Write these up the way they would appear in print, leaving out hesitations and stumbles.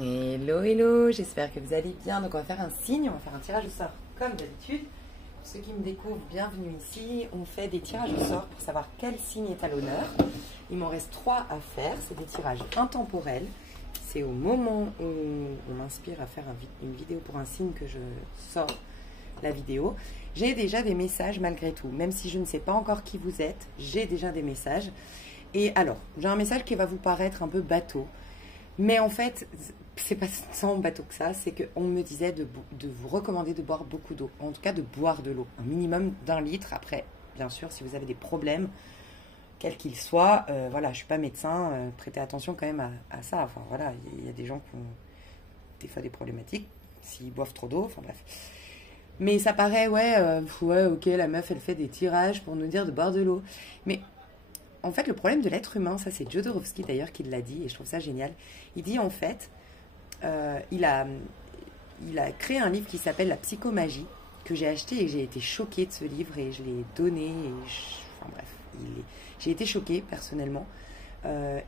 Hello, hello, j'espère que vous allez bien. Donc on va faire un signe, on va faire un tirage au sort comme d'habitude. Pour ceux qui me découvrent, bienvenue ici. On fait des tirages au sort pour savoir quel signe est à l'honneur. Il m'en reste 3 à faire, c'est des tirages intemporels. C'est au moment où on m'inspire à faire une vidéo pour un signe que je sors la vidéo. J'ai déjà des messages malgré tout, même si je ne sais pas encore qui vous êtes, j'ai déjà des messages. Et alors, j'ai un message qui va vous paraître un peu bateau. Mais en fait, c'est pas tant bateau que ça, c'est qu'on me disait de vous recommander de boire beaucoup d'eau. En tout cas, de boire de l'eau. Un minimum d'1 litre. Après, bien sûr, si vous avez des problèmes, quels qu'ils soient, voilà, je suis pas médecin, prêtez attention quand même à ça. Enfin, voilà, il y a des gens qui ont des fois des problématiques, s'ils boivent trop d'eau, enfin bref. Mais ça paraît, ouais, ok, la meuf, elle fait des tirages pour nous dire de boire de l'eau. Mais en fait, le problème de l'être humain, ça c'est Jodorowsky d'ailleurs qui l'a dit, et je trouve ça génial. Il dit en fait, il a créé un livre qui s'appelle La Psychomagie, que j'ai acheté et j'ai été choquée de ce livre et je l'ai donné. Enfin bref, j'ai été choquée personnellement.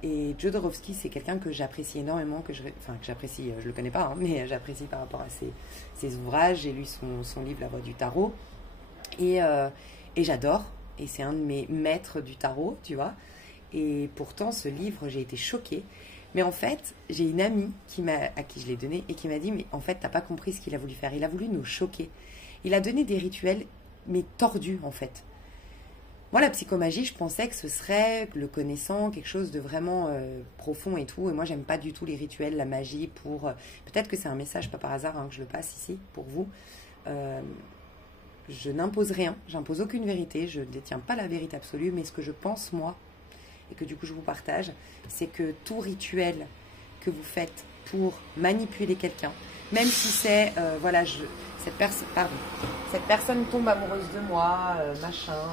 Et Jodorowsky, c'est quelqu'un que j'apprécie énormément, que j'apprécie, je le connais pas, hein, mais j'apprécie par rapport à ses ouvrages. J'ai lu son livre La Voix du Tarot et j'adore. Et c'est un de mes maîtres du tarot, tu vois. Et pourtant, ce livre, j'ai été choquée. Mais en fait, j'ai une amie à qui je l'ai donné et qui m'a dit, mais en fait, t'as pas compris ce qu'il a voulu faire. Il a voulu nous choquer. Il a donné des rituels, mais tordus, en fait. Moi, la psychomagie, je pensais que ce serait, le connaissant, quelque chose de vraiment profond et tout. Et moi, j'aime pas du tout les rituels, la magie pour... Peut-être que c'est un message, pas par hasard, hein, que je le passe ici, pour vous. Je n'impose rien, j'impose aucune vérité, je ne détiens pas la vérité absolue, mais ce que je pense moi, et que du coup je vous partage, c'est que tout rituel que vous faites pour manipuler quelqu'un, même si c'est, voilà, cette personne tombe amoureuse de moi, machin,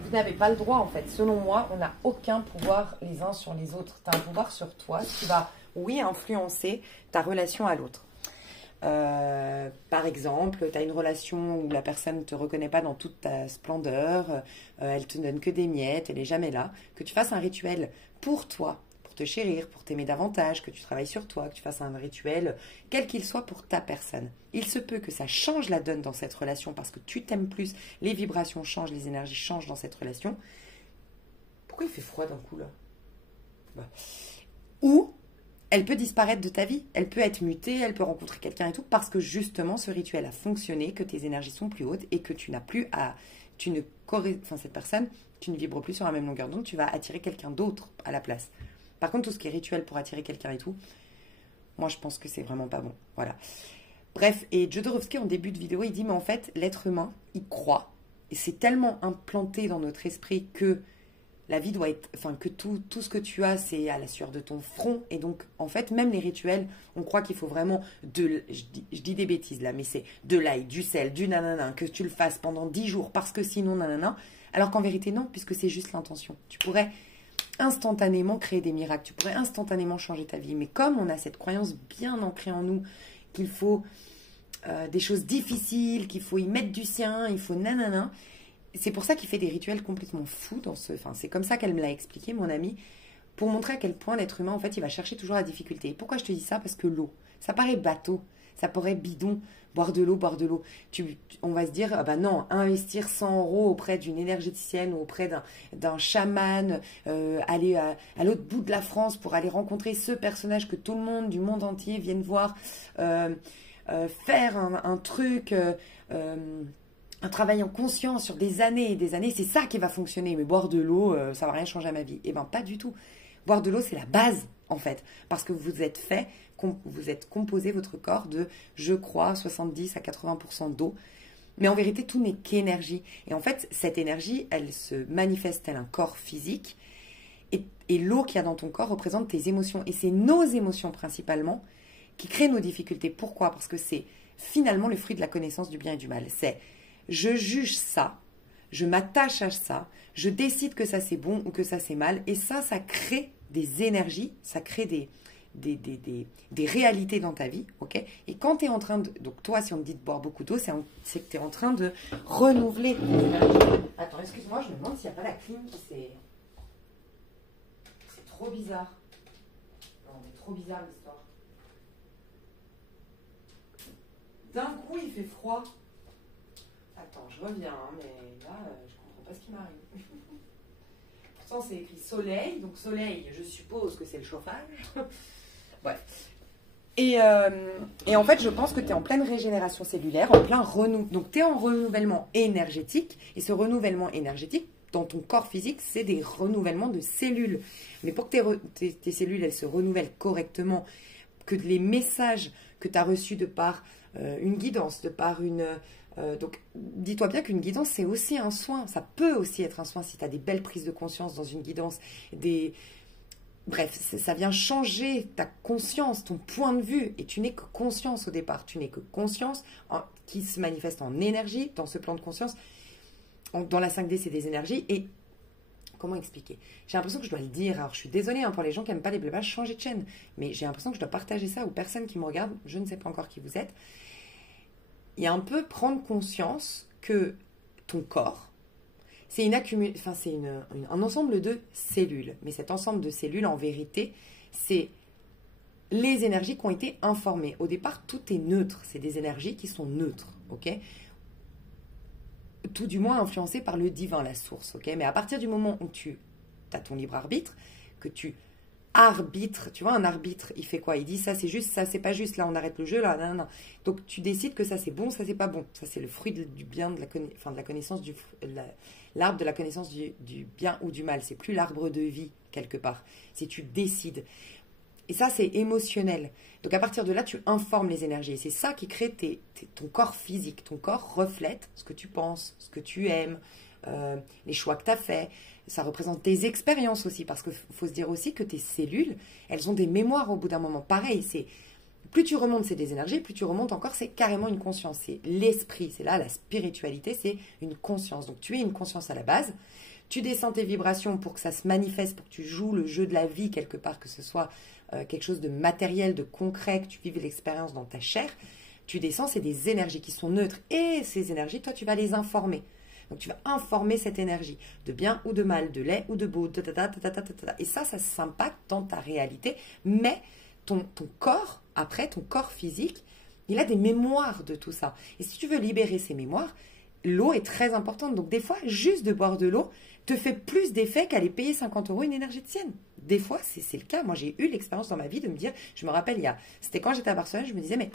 vous n'avez pas le droit en fait. Selon moi, on n'a aucun pouvoir les uns sur les autres. Tu as un pouvoir sur toi qui va, oui, influencer ta relation à l'autre. Par exemple, tu as une relation où la personne ne te reconnaît pas dans toute ta splendeur, elle te donne que des miettes, elle n'est jamais là, que tu fasses un rituel pour toi, pour te chérir, pour t'aimer davantage, que tu travailles sur toi, que tu fasses un rituel, quel qu'il soit pour ta personne. Il se peut que ça change la donne dans cette relation parce que tu t'aimes plus, les vibrations changent, les énergies changent dans cette relation. Pourquoi il fait froid d'un coup là? Ou elle peut disparaître de ta vie, elle peut être mutée, elle peut rencontrer quelqu'un et tout, parce que justement ce rituel a fonctionné, que tes énergies sont plus hautes et que tu n'as plus à... cette personne, tu ne vibres plus sur la même longueur d'onde, tu vas attirer quelqu'un d'autre à la place. Par contre, tout ce qui est rituel pour attirer quelqu'un et tout, moi je pense que c'est vraiment pas bon. Voilà. Bref, et Jodorowsky en début de vidéo, il dit, mais en fait, l'être humain, il croit, et c'est tellement implanté dans notre esprit que la vie doit être, enfin que tout ce que tu as, c'est à la sueur de ton front. Et donc, en fait, même les rituels, on croit qu'il faut vraiment je dis des bêtises là, mais c'est de l'ail, du sel, du nanana, que tu le fasses pendant 10 jours parce que sinon nanana. Alors qu'en vérité, non, puisque c'est juste l'intention. Tu pourrais instantanément créer des miracles, tu pourrais instantanément changer ta vie. Mais comme on a cette croyance bien ancrée en nous qu'il faut des choses difficiles, qu'il faut y mettre du sien, il faut nanana. C'est pour ça qu'il fait des rituels complètement fous dans ce... Enfin, c'est comme ça qu'elle me l'a expliqué, mon amie, pour montrer à quel point l'être humain, en fait, il va chercher toujours la difficulté. Et pourquoi je te dis ça? Parce que l'eau, ça paraît bateau, ça paraît bidon, boire de l'eau. On va se dire, ah bah non, investir 100 € auprès d'une énergéticienne ou auprès d'un chaman, aller à l'autre bout de la France pour aller rencontrer ce personnage que tout le monde du monde entier vienne voir, faire un truc... un travail en conscience sur des années et des années, c'est ça qui va fonctionner. Mais boire de l'eau, ça va rien changer à ma vie. Eh bien, pas du tout. Boire de l'eau, c'est la base, en fait. Parce que vous êtes vous êtes composé, votre corps, de, je crois, 70 à 80% d'eau. Mais en vérité, tout n'est qu'énergie. Et en fait, cette énergie, elle se manifeste tel un corps physique. Et l'eau qu'il y a dans ton corps représente tes émotions. Et c'est nos émotions, principalement, qui créent nos difficultés. Pourquoi? Parce que c'est finalement le fruit de la connaissance du bien et du mal. C'est... Je juge ça, je m'attache à ça, je décide que ça c'est bon ou que ça c'est mal. Et ça crée des énergies, ça crée des réalités dans ta vie. Ok. Et quand tu es en train de... Donc toi, si on te dit de boire beaucoup d'eau, c'est que tu es en train de renouveler tes énergies. Attends, excuse-moi, je me demande s'il n'y a pas la clim qui s'est... C'est trop bizarre. Non, mais trop bizarre l'histoire. d'un coup il fait froid. Attends, je reviens, hein, mais là, je comprends pas ce qui m'arrive. Pourtant, c'est écrit soleil, donc soleil, je suppose que c'est le chauffage. Bref. Et en fait, je pense que tu es en pleine régénération cellulaire, en plein renouvellement. Donc, tu es en renouvellement énergétique. Et ce renouvellement énergétique, dans ton corps physique, c'est des renouvellements de cellules. Mais pour que tes cellules elles se renouvellent correctement, que les messages que tu as reçus de par une guidance, de par une... donc, dis-toi bien qu'une guidance, c'est aussi un soin. Ça peut aussi être un soin si tu as des belles prises de conscience dans une guidance, Bref, ça vient changer ta conscience, ton point de vue. Et tu n'es que conscience au départ. Tu n'es que conscience qui se manifeste en énergie dans ce plan de conscience. Dans la 5D, c'est des énergies. Et comment expliquer? J'ai l'impression que je dois le dire. Alors, je suis désolée pour les gens qui n'aiment pas les blabla, changer de chaîne. Mais j'ai l'impression que je dois partager ça aux personnes qui me regardent. Je ne sais pas encore qui vous êtes. Il y a un peu prendre conscience que ton corps, c'est un ensemble de cellules. Mais cet ensemble de cellules, en vérité, c'est les énergies qui ont été informées. Au départ, tout est neutre. C'est des énergies qui sont neutres, ok? Tout du moins influencées par le divin, la source, ok? Mais à partir du moment où tu as ton libre arbitre, que tu arbitres, tu vois, un arbitre, il fait quoi? Il dit ça c'est juste, ça c'est pas juste, là on arrête le jeu, là, non, non. Donc tu décides que ça c'est bon, ça c'est pas bon. Ça c'est le fruit du bien, de la connaissance, l'arbre de la connaissance du bien ou du mal. C'est plus l'arbre de vie, quelque part. C'est tu décides. Et ça, c'est émotionnel. Donc, à partir de là, tu informes les énergies. Et c'est ça qui crée ton corps physique. Ton corps reflète ce que tu penses, ce que tu aimes, les choix que tu as faits. Ça représente tes expériences aussi. Parce qu'il faut se dire aussi que tes cellules, elles ont des mémoires au bout d'un moment. Pareil, plus tu remontes, c'est des énergies. Plus tu remontes encore, c'est carrément une conscience. C'est l'esprit. C'est là, la spiritualité, c'est une conscience. Donc, tu es une conscience à la base. Tu descends tes vibrations pour que ça se manifeste, pour que tu joues le jeu de la vie quelque part, que ce soit quelque chose de matériel, de concret, que tu vives l'expérience dans ta chair. Tu descends, c'est des énergies qui sont neutres. Et ces énergies, toi, tu vas les informer. Donc, tu vas informer cette énergie de bien ou de mal, de laid ou de beau. Et ça s'impacte dans ta réalité. Mais ton corps, après, ton corps physique, il a des mémoires de tout ça. Et si tu veux libérer ces mémoires, l'eau est très importante. Donc, des fois, juste de boire de l'eau te fait plus d'effet qu'aller payer 50 € une énergéticienne. Des fois, c'est le cas. Moi, j'ai eu l'expérience dans ma vie de me dire, je me rappelle, c'était quand j'étais à Barcelone, je me disais, mais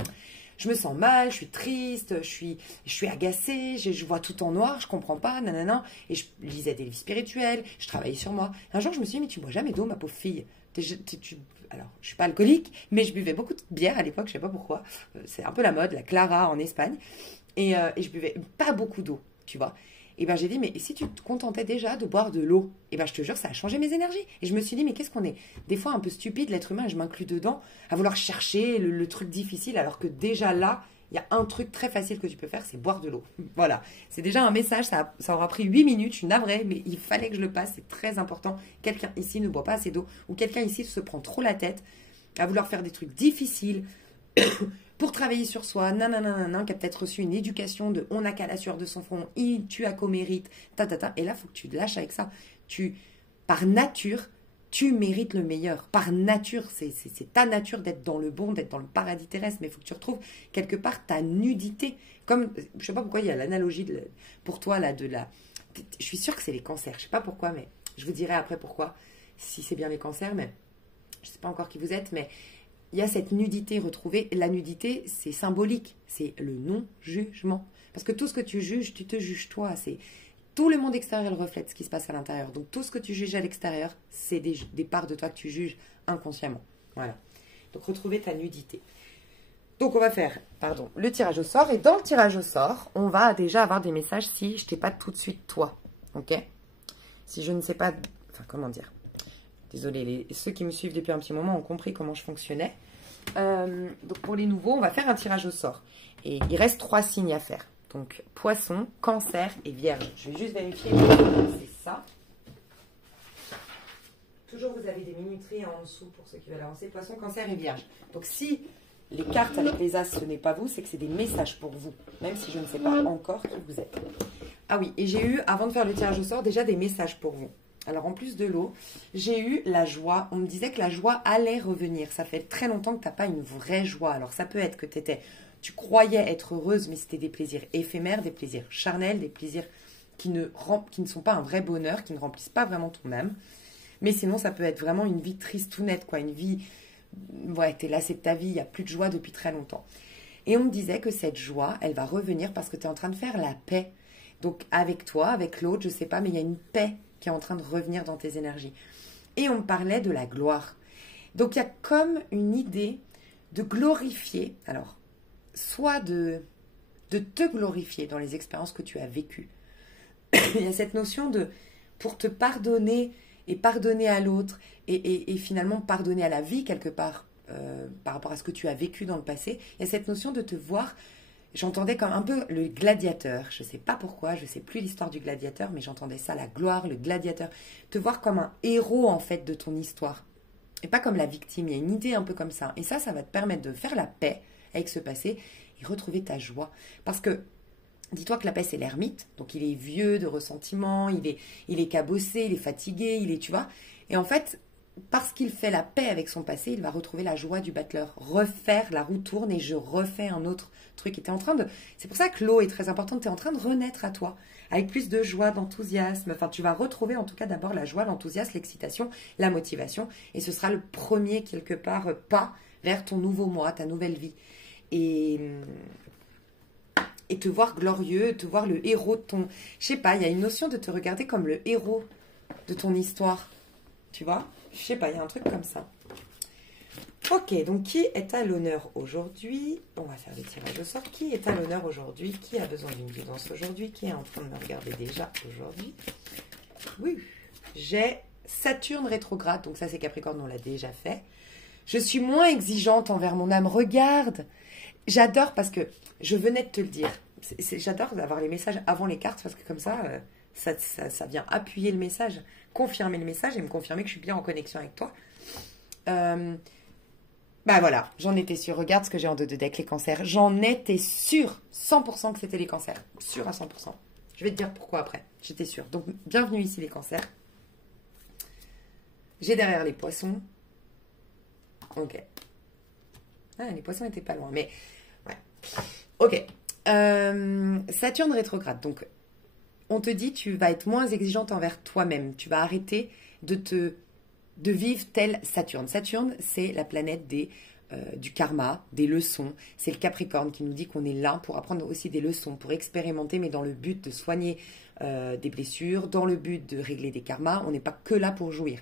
je me sens mal, je suis triste, je suis agacée, je vois tout en noir, je comprends pas, nanana. Et je lisais des livres spirituels, je travaillais sur moi. Un jour, je me suis dit, mais tu bois jamais d'eau, ma pauvre fille. Alors, je suis pas alcoolique, mais je buvais beaucoup de bière à l'époque, je sais pas pourquoi. C'est un peu la mode, la Clara en Espagne. Et je buvais pas beaucoup d'eau, tu vois. Et ben j'ai dit, mais si tu te contentais déjà de boire de l'eau, et ben je te jure, ça a changé mes énergies. Et je me suis dit, mais qu'est-ce qu'on est des fois un peu stupide, l'être humain, et je m'inclus dedans, à vouloir chercher le truc difficile, alors que déjà là, il y a un truc très facile que tu peux faire, c'est boire de l'eau. Voilà, c'est déjà un message, ça aura pris 8 minutes, je suis navrée, mais il fallait que je le passe, c'est très important. Quelqu'un ici ne boit pas assez d'eau, ou quelqu'un ici se prend trop la tête à vouloir faire des trucs difficiles, pour travailler sur soi, nanana, qui a peut-être reçu une éducation de on n'a qu'à la sueur de son front, tu as qu'au mérite, et là, il faut que tu te lâches avec ça. Par nature, tu mérites le meilleur. Par nature, c'est ta nature d'être dans le bon, d'être dans le paradis terrestre, mais il faut que tu retrouves quelque part ta nudité. Comme, je sais pas pourquoi il y a l'analogie pour toi, là, je suis sûre que c'est les cancers, je sais pas pourquoi, mais je vous dirai après pourquoi, si c'est bien les cancers, mais je sais pas encore qui vous êtes, mais il y a cette nudité retrouvée. La nudité, c'est symbolique. C'est le non-jugement. Parce que tout ce que tu juges, tu te juges toi. Tout le monde extérieur reflète ce qui se passe à l'intérieur. Donc tout ce que tu juges à l'extérieur, c'est des parts de toi que tu juges inconsciemment. Voilà. Donc retrouver ta nudité. Donc on va faire, le tirage au sort. Et dans le tirage au sort, on va déjà avoir des messages si je t'ai pas tout de suite toi. Ok? Si je ne sais pas... Enfin, comment dire? Désolée, ceux qui me suivent depuis un petit moment ont compris comment je fonctionnais. Donc pour les nouveaux, on va faire un tirage au sort. Et il reste 3 signes à faire. Donc Poisson, Cancer et Vierge. Je vais juste vérifier. C'est ça. Toujours vous avez des minuteries en dessous pour ceux qui veulent avancer. Poisson, Cancer et Vierge. Donc si les cartes avec les as, ce n'est pas vous, c'est que c'est des messages pour vous. Même si je ne sais pas encore qui vous êtes. Ah oui, et j'ai eu, avant de faire le tirage au sort, déjà des messages pour vous. Alors, en plus de l'eau, j'ai eu la joie. On me disait que la joie allait revenir. Ça fait très longtemps que tu n'as pas une vraie joie. Alors, ça peut être que tu étais tu croyais être heureuse, mais c'était des plaisirs éphémères, des plaisirs charnels, des plaisirs qui ne sont pas un vrai bonheur, qui ne remplissent pas vraiment ton âme. Mais sinon, ça peut être vraiment une vie tristounette, quoi. Une vie, ouais, t'es lassé de ta vie, il n'y a plus de joie depuis très longtemps. Et on me disait que cette joie, elle va revenir parce que tu es en train de faire la paix. Donc avec toi, avec l'autre, je sais pas, mais il y a une paix qui est en train de revenir dans tes énergies. Et on me parlait de la gloire. Donc il y a comme une idée de glorifier, alors, soit de te glorifier dans les expériences que tu as vécues. Il y a cette notion de, pour te pardonner et pardonner à l'autre et finalement pardonner à la vie quelque part par rapport à ce que tu as vécu dans le passé, il y a cette notion de te voir, j'entendais comme un peu le gladiateur, je ne sais pas pourquoi, je ne sais plus l'histoire du gladiateur, mais j'entendais ça, la gloire, le gladiateur, te voir comme un héros en fait de ton histoire, et pas comme la victime, il y a une idée un peu comme ça, et ça va te permettre de faire la paix avec ce passé et retrouver ta joie, parce que dis-toi que la paix, c'est l'ermite, donc il est vieux de ressentiment, il est cabossé, il est fatigué, il est, tu vois. Et en fait, parce qu'il fait la paix avec son passé, il va retrouver la joie du battleur, refaire, la roue tourne et je refais un autre truc. Et t'es en train de... C'est pour ça que l'eau est très importante, tu es en train de renaître à toi, avec plus de joie, d'enthousiasme. Enfin, tu vas retrouver en tout cas d'abord la joie, l'enthousiasme, l'excitation, la motivation. Et ce sera le premier, quelque part, pas vers ton nouveau moi, ta nouvelle vie. Et te voir glorieux, te voir le héros de ton... Je sais pas, il y a une notion de te regarder comme le héros de ton histoire. Tu vois? Je sais pas, il y a un truc comme ça. Ok, donc qui est à l'honneur aujourd'hui? On va faire des tirages au sort. Qui est à l'honneur aujourd'hui? Qui a besoin d'une guidance aujourd'hui? Qui est en train de me regarder déjà aujourd'hui? Oui, j'ai Saturne rétrograde, donc ça c'est Capricorne, on l'a déjà fait. Je suis moins exigeante envers mon âme. Regarde! J'adore parce que je venais de te le dire. J'adore avoir les messages avant les cartes parce que comme ça, ça vient appuyer le message, confirmer le message et me confirmer que je suis bien en connexion avec toi. Bah voilà, j'en étais sûre. Regarde ce que j'ai en dos de deck, les cancers. J'en étais sûre, 100% que c'était les cancers. Sûre à 100%. Je vais te dire pourquoi après. J'étais sûre. Donc, bienvenue ici les cancers. J'ai derrière les poissons. Ok. Ah, les poissons n'étaient pas loin, mais... Ouais. Ok. Saturne rétrograde. Donc, on te dit, tu vas être moins exigeante envers toi-même. Tu vas arrêter de vivre tel Saturne. Saturne, c'est la planète du karma, des leçons. C'est le Capricorne qui nous dit qu'on est là pour apprendre aussi des leçons, pour expérimenter, mais dans le but de soigner des blessures, dans le but de régler des karmas. On n'est pas que là pour jouir.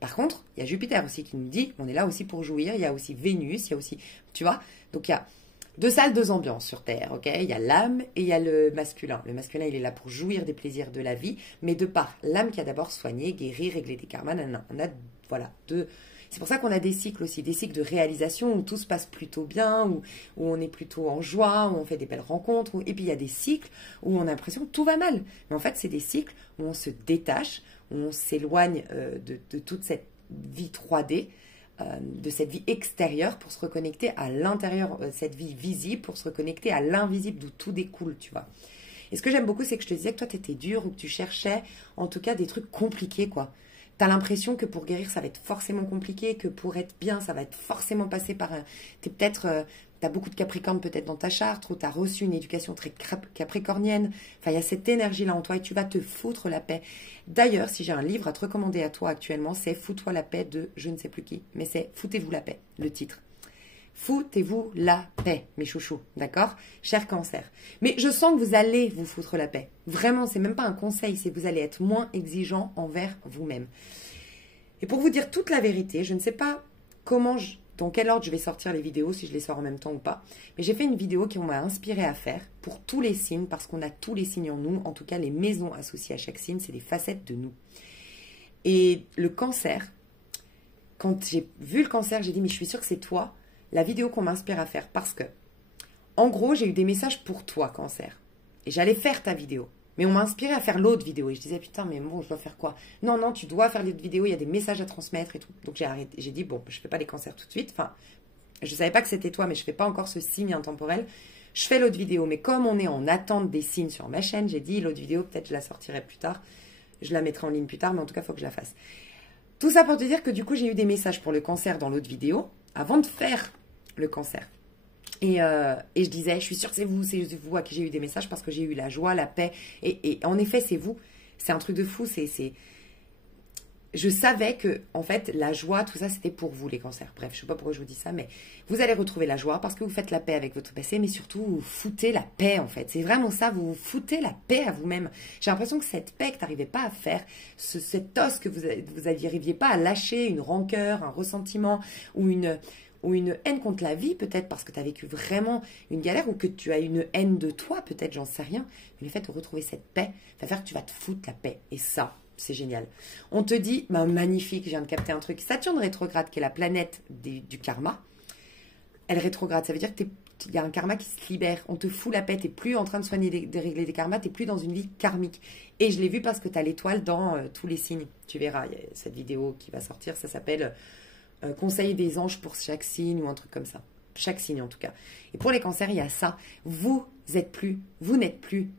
Par contre, il y a Jupiter aussi qui nous dit on est là aussi pour jouir. Il y a aussi Vénus, il y a aussi... Tu vois? Donc, il y a deux salles, deux ambiances sur Terre, ok? Il y a l'âme et il y a le masculin. Le masculin, il est là pour jouir des plaisirs de la vie, mais de par l'âme qui a d'abord soigné, guéri, réglé des karmas, on a, voilà, deux... C'est pour ça qu'on a des cycles aussi, des cycles de réalisation où tout se passe plutôt bien, où on est plutôt en joie, où on fait des belles rencontres, et puis il y a des cycles où on a l'impression que tout va mal. Mais en fait, c'est des cycles où on se détache, où on s'éloigne de toute cette vie 3D, de cette vie extérieure pour se reconnecter à l'intérieur, cette vie visible pour se reconnecter à l'invisible d'où tout découle, tu vois. Et ce que j'aime beaucoup, c'est que je te disais que toi, tu étais dur ou que tu cherchais, en tout cas, des trucs compliqués, quoi. Tu as l'impression que pour guérir, ça va être forcément compliqué, que pour être bien, ça va être forcément passé par un... Tu as beaucoup de Capricorne peut-être dans ta charte, ou tu as reçu une éducation très capricornienne. Enfin, il y a cette énergie-là en toi et tu vas te foutre la paix. D'ailleurs, si j'ai un livre à te recommander à toi actuellement, c'est Fous-toi la paix de je ne sais plus qui, mais c'est Foutez-vous la paix, le titre. Foutez-vous la paix, mes chouchous, d'accord? Cher cancer. Mais je sens que vous allez vous foutre la paix. Vraiment, c'est même pas un conseil, c'est que vous allez être moins exigeant envers vous-même. Et pour vous dire toute la vérité, je ne sais pas dans quel ordre je vais sortir les vidéos, si je les sors en même temps ou pas. Mais j'ai fait une vidéo qui m'a inspiré à faire pour tous les signes, parce qu'on a tous les signes en nous, en tout cas les maisons associées à chaque signe, c'est des facettes de nous. Et le cancer, quand j'ai vu le cancer, j'ai dit, mais je suis sûre que c'est toi, la vidéo qu'on m'inspire à faire, parce que, en gros, j'ai eu des messages pour toi, cancer. Et j'allais faire ta vidéo. Mais on m'a inspiré à faire l'autre vidéo. Et je disais, putain, mais bon, je dois faire quoi? Non, non, tu dois faire l'autre vidéo, il y a des messages à transmettre et tout. Donc j'ai arrêté. J'ai dit, bon, je fais pas les cancers tout de suite. Enfin, je savais pas que c'était toi, mais je fais pas encore ce signe intemporel. Je fais l'autre vidéo. Mais comme on est en attente des signes sur ma chaîne, j'ai dit, l'autre vidéo, peut-être je la sortirai plus tard. Je la mettrai en ligne plus tard, mais en tout cas, il faut que je la fasse. Tout ça pour te dire que du coup, j'ai eu des messages pour le cancer dans l'autre vidéo, avant de faire le cancer. Et je disais, je suis sûre que c'est vous à qui j'ai eu des messages parce que j'ai eu la joie, la paix. Et en effet, c'est vous. C'est un truc de fou. Je savais que, en fait, la joie, tout ça, c'était pour vous, les cancers. Bref, je ne sais pas pourquoi je vous dis ça, mais vous allez retrouver la joie parce que vous faites la paix avec votre passé, mais surtout, vous foutez la paix, en fait. C'est vraiment ça, vous vous foutez la paix à vous-même. J'ai l'impression que cette paix que tu n'arrivais pas à faire, cet os que vous n'arriviez pas à lâcher, une rancœur, un ressentiment ou une haine contre la vie, peut-être parce que tu as vécu vraiment une galère ou que tu as une haine de toi, peut-être, j'en sais rien. Mais le fait de retrouver cette paix va faire que tu vas te foutre la paix. Et ça, c'est génial. On te dit, bah, magnifique, je viens de capter un truc. Saturne rétrograde, qui est la planète du karma, elle rétrograde. Ça veut dire qu'il y a un karma qui se libère. On te fout la paix. Tu n'es plus en train de soigner, de régler des karmas. Tu n'es plus dans une vie karmique. Et je l'ai vu parce que tu as l'étoile dans tous les signes. Tu verras, il y a cette vidéo qui va sortir. Ça s'appelle Conseil des anges pour chaque signe ou un truc comme ça. Chaque signe en tout cas. Et pour les cancers, il y a ça. Vous n'êtes plus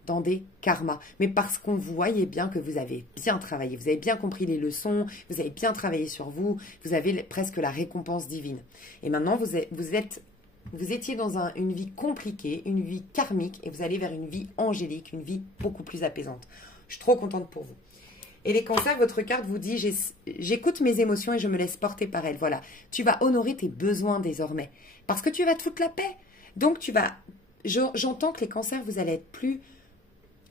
dans des karmas. Mais parce qu'on voyait bien que vous avez bien travaillé, vous avez bien compris les leçons, vous avez bien travaillé sur vous, vous avez presque la récompense divine. Et maintenant, vous étiez dans une vie compliquée, une vie karmique, et vous allez vers une vie angélique, une vie beaucoup plus apaisante. Je suis trop contente pour vous. Et les cancers, votre carte vous dit, j'écoute mes émotions et je me laisse porter par elles. Voilà, tu vas honorer tes besoins désormais. Parce que tu vas te foutre la paix. Donc tu vas... J'entends que les cancers, vous allez être plus...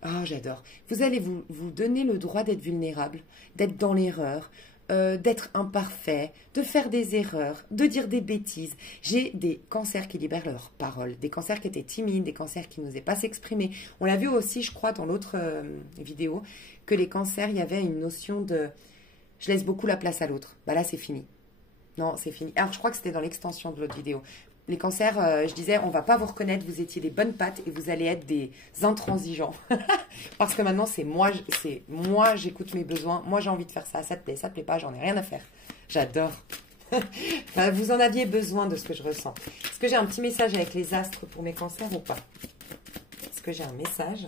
Ah, j'adore. Vous allez vous donner le droit d'être vulnérable, d'être dans l'erreur, d'être imparfait, de faire des erreurs, de dire des bêtises. J'ai des cancers qui libèrent leurs paroles, des cancers qui étaient timides, des cancers qui n'osaient pas s'exprimer. On l'a vu aussi, je crois, dans l'autre vidéo, que les cancers, il y avait une notion de « je laisse beaucoup la place à l'autre ». Bah là, c'est fini. Non, c'est fini. Alors, je crois que c'était dans l'extension de l'autre vidéo. Les cancers, je disais, on va pas vous reconnaître, vous étiez des bonnes pattes et vous allez être des intransigeants. Parce que maintenant, c'est moi, j'écoute mes besoins, moi j'ai envie de faire ça te plaît pas, j'en ai rien à faire. J'adore. Vous en aviez besoin de ce que je ressens. Est-ce que j'ai un petit message avec les astres pour mes cancers ou pas? Est-ce que j'ai un message?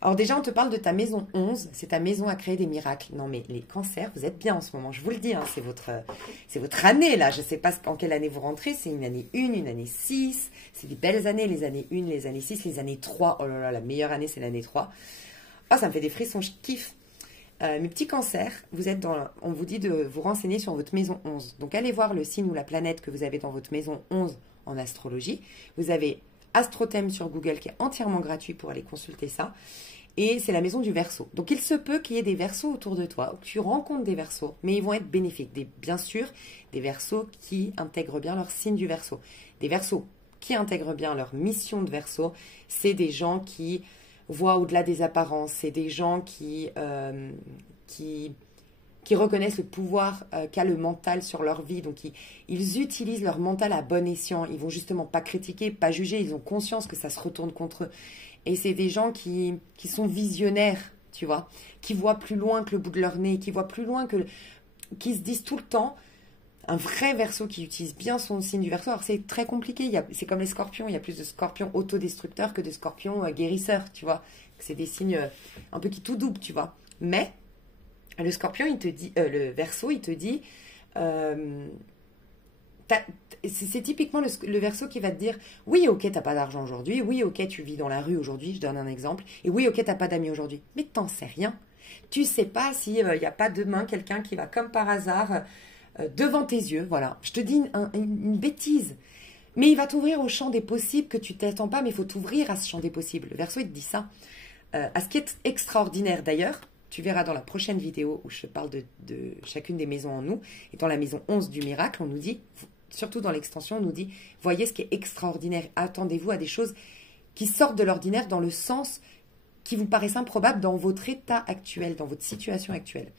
Alors déjà, on te parle de ta maison 11, c'est ta maison à créer des miracles. Non mais les cancers, vous êtes bien en ce moment, je vous le dis, hein, c'est votre année là. Je ne sais pas en quelle année vous rentrez, c'est une année 1, une année 6. C'est des belles années, les années 1, les années 6, les années 3. Oh là là, la meilleure année, c'est l'année 3. Ah, ça me fait des frissons, je kiffe. Mes petits cancers, on vous dit de vous renseigner sur votre maison 11. Donc allez voir le signe ou la planète que vous avez dans votre maison 11 en astrologie. Vous avez Astrothème sur Google qui est entièrement gratuit pour aller consulter ça. Et c'est la maison du Verseau. Donc il se peut qu'il y ait des Verseaux autour de toi, ou que tu rencontres des Verseaux, mais ils vont être bénéfiques. Bien sûr, des Verseaux qui intègrent bien leur signe du Verseau. Des Verseaux qui intègrent bien leur mission de Verseau, c'est des gens qui voient au-delà des apparences, c'est des gens qui reconnaissent le pouvoir qu'a le mental sur leur vie. Donc, ils utilisent leur mental à bon escient. Ils vont justement pas critiquer, pas juger. Ils ont conscience que ça se retourne contre eux. Et c'est des gens qui sont visionnaires, tu vois, qui voient plus loin que le bout de leur nez, qui voient plus loin qui se disent tout le temps, un vrai Verseau qui utilise bien son signe du Verseau. Alors, c'est très compliqué. C'est comme les scorpions. Il y a plus de scorpions autodestructeurs que de scorpions guérisseurs, tu vois. C'est des signes un peu qui tout double, tu vois. Mais... le scorpion, il te dit, le Verseau, il te dit, c'est typiquement le Verseau qui va te dire, oui, ok, t'as pas d'argent aujourd'hui, oui, ok, tu vis dans la rue aujourd'hui, je donne un exemple, et oui, ok, t'as pas d'amis aujourd'hui, mais t'en sais rien. Tu sais pas s'il n'y a pas demain quelqu'un qui va, comme par hasard, devant tes yeux, voilà. Je te dis une bêtise, mais il va t'ouvrir au champ des possibles que tu t'attends pas, mais il faut t'ouvrir à ce champ des possibles. Le Verseau, il te dit ça. À ce qui est extraordinaire d'ailleurs, tu verras dans la prochaine vidéo où je parle de chacune des maisons en nous. Et dans la maison 11 du miracle, on nous dit, surtout dans l'extension, on nous dit, voyez ce qui est extraordinaire. Attendez-vous à des choses qui sortent de l'ordinaire dans le sens qui vous paraissent improbables dans votre état actuel, dans votre situation actuelle.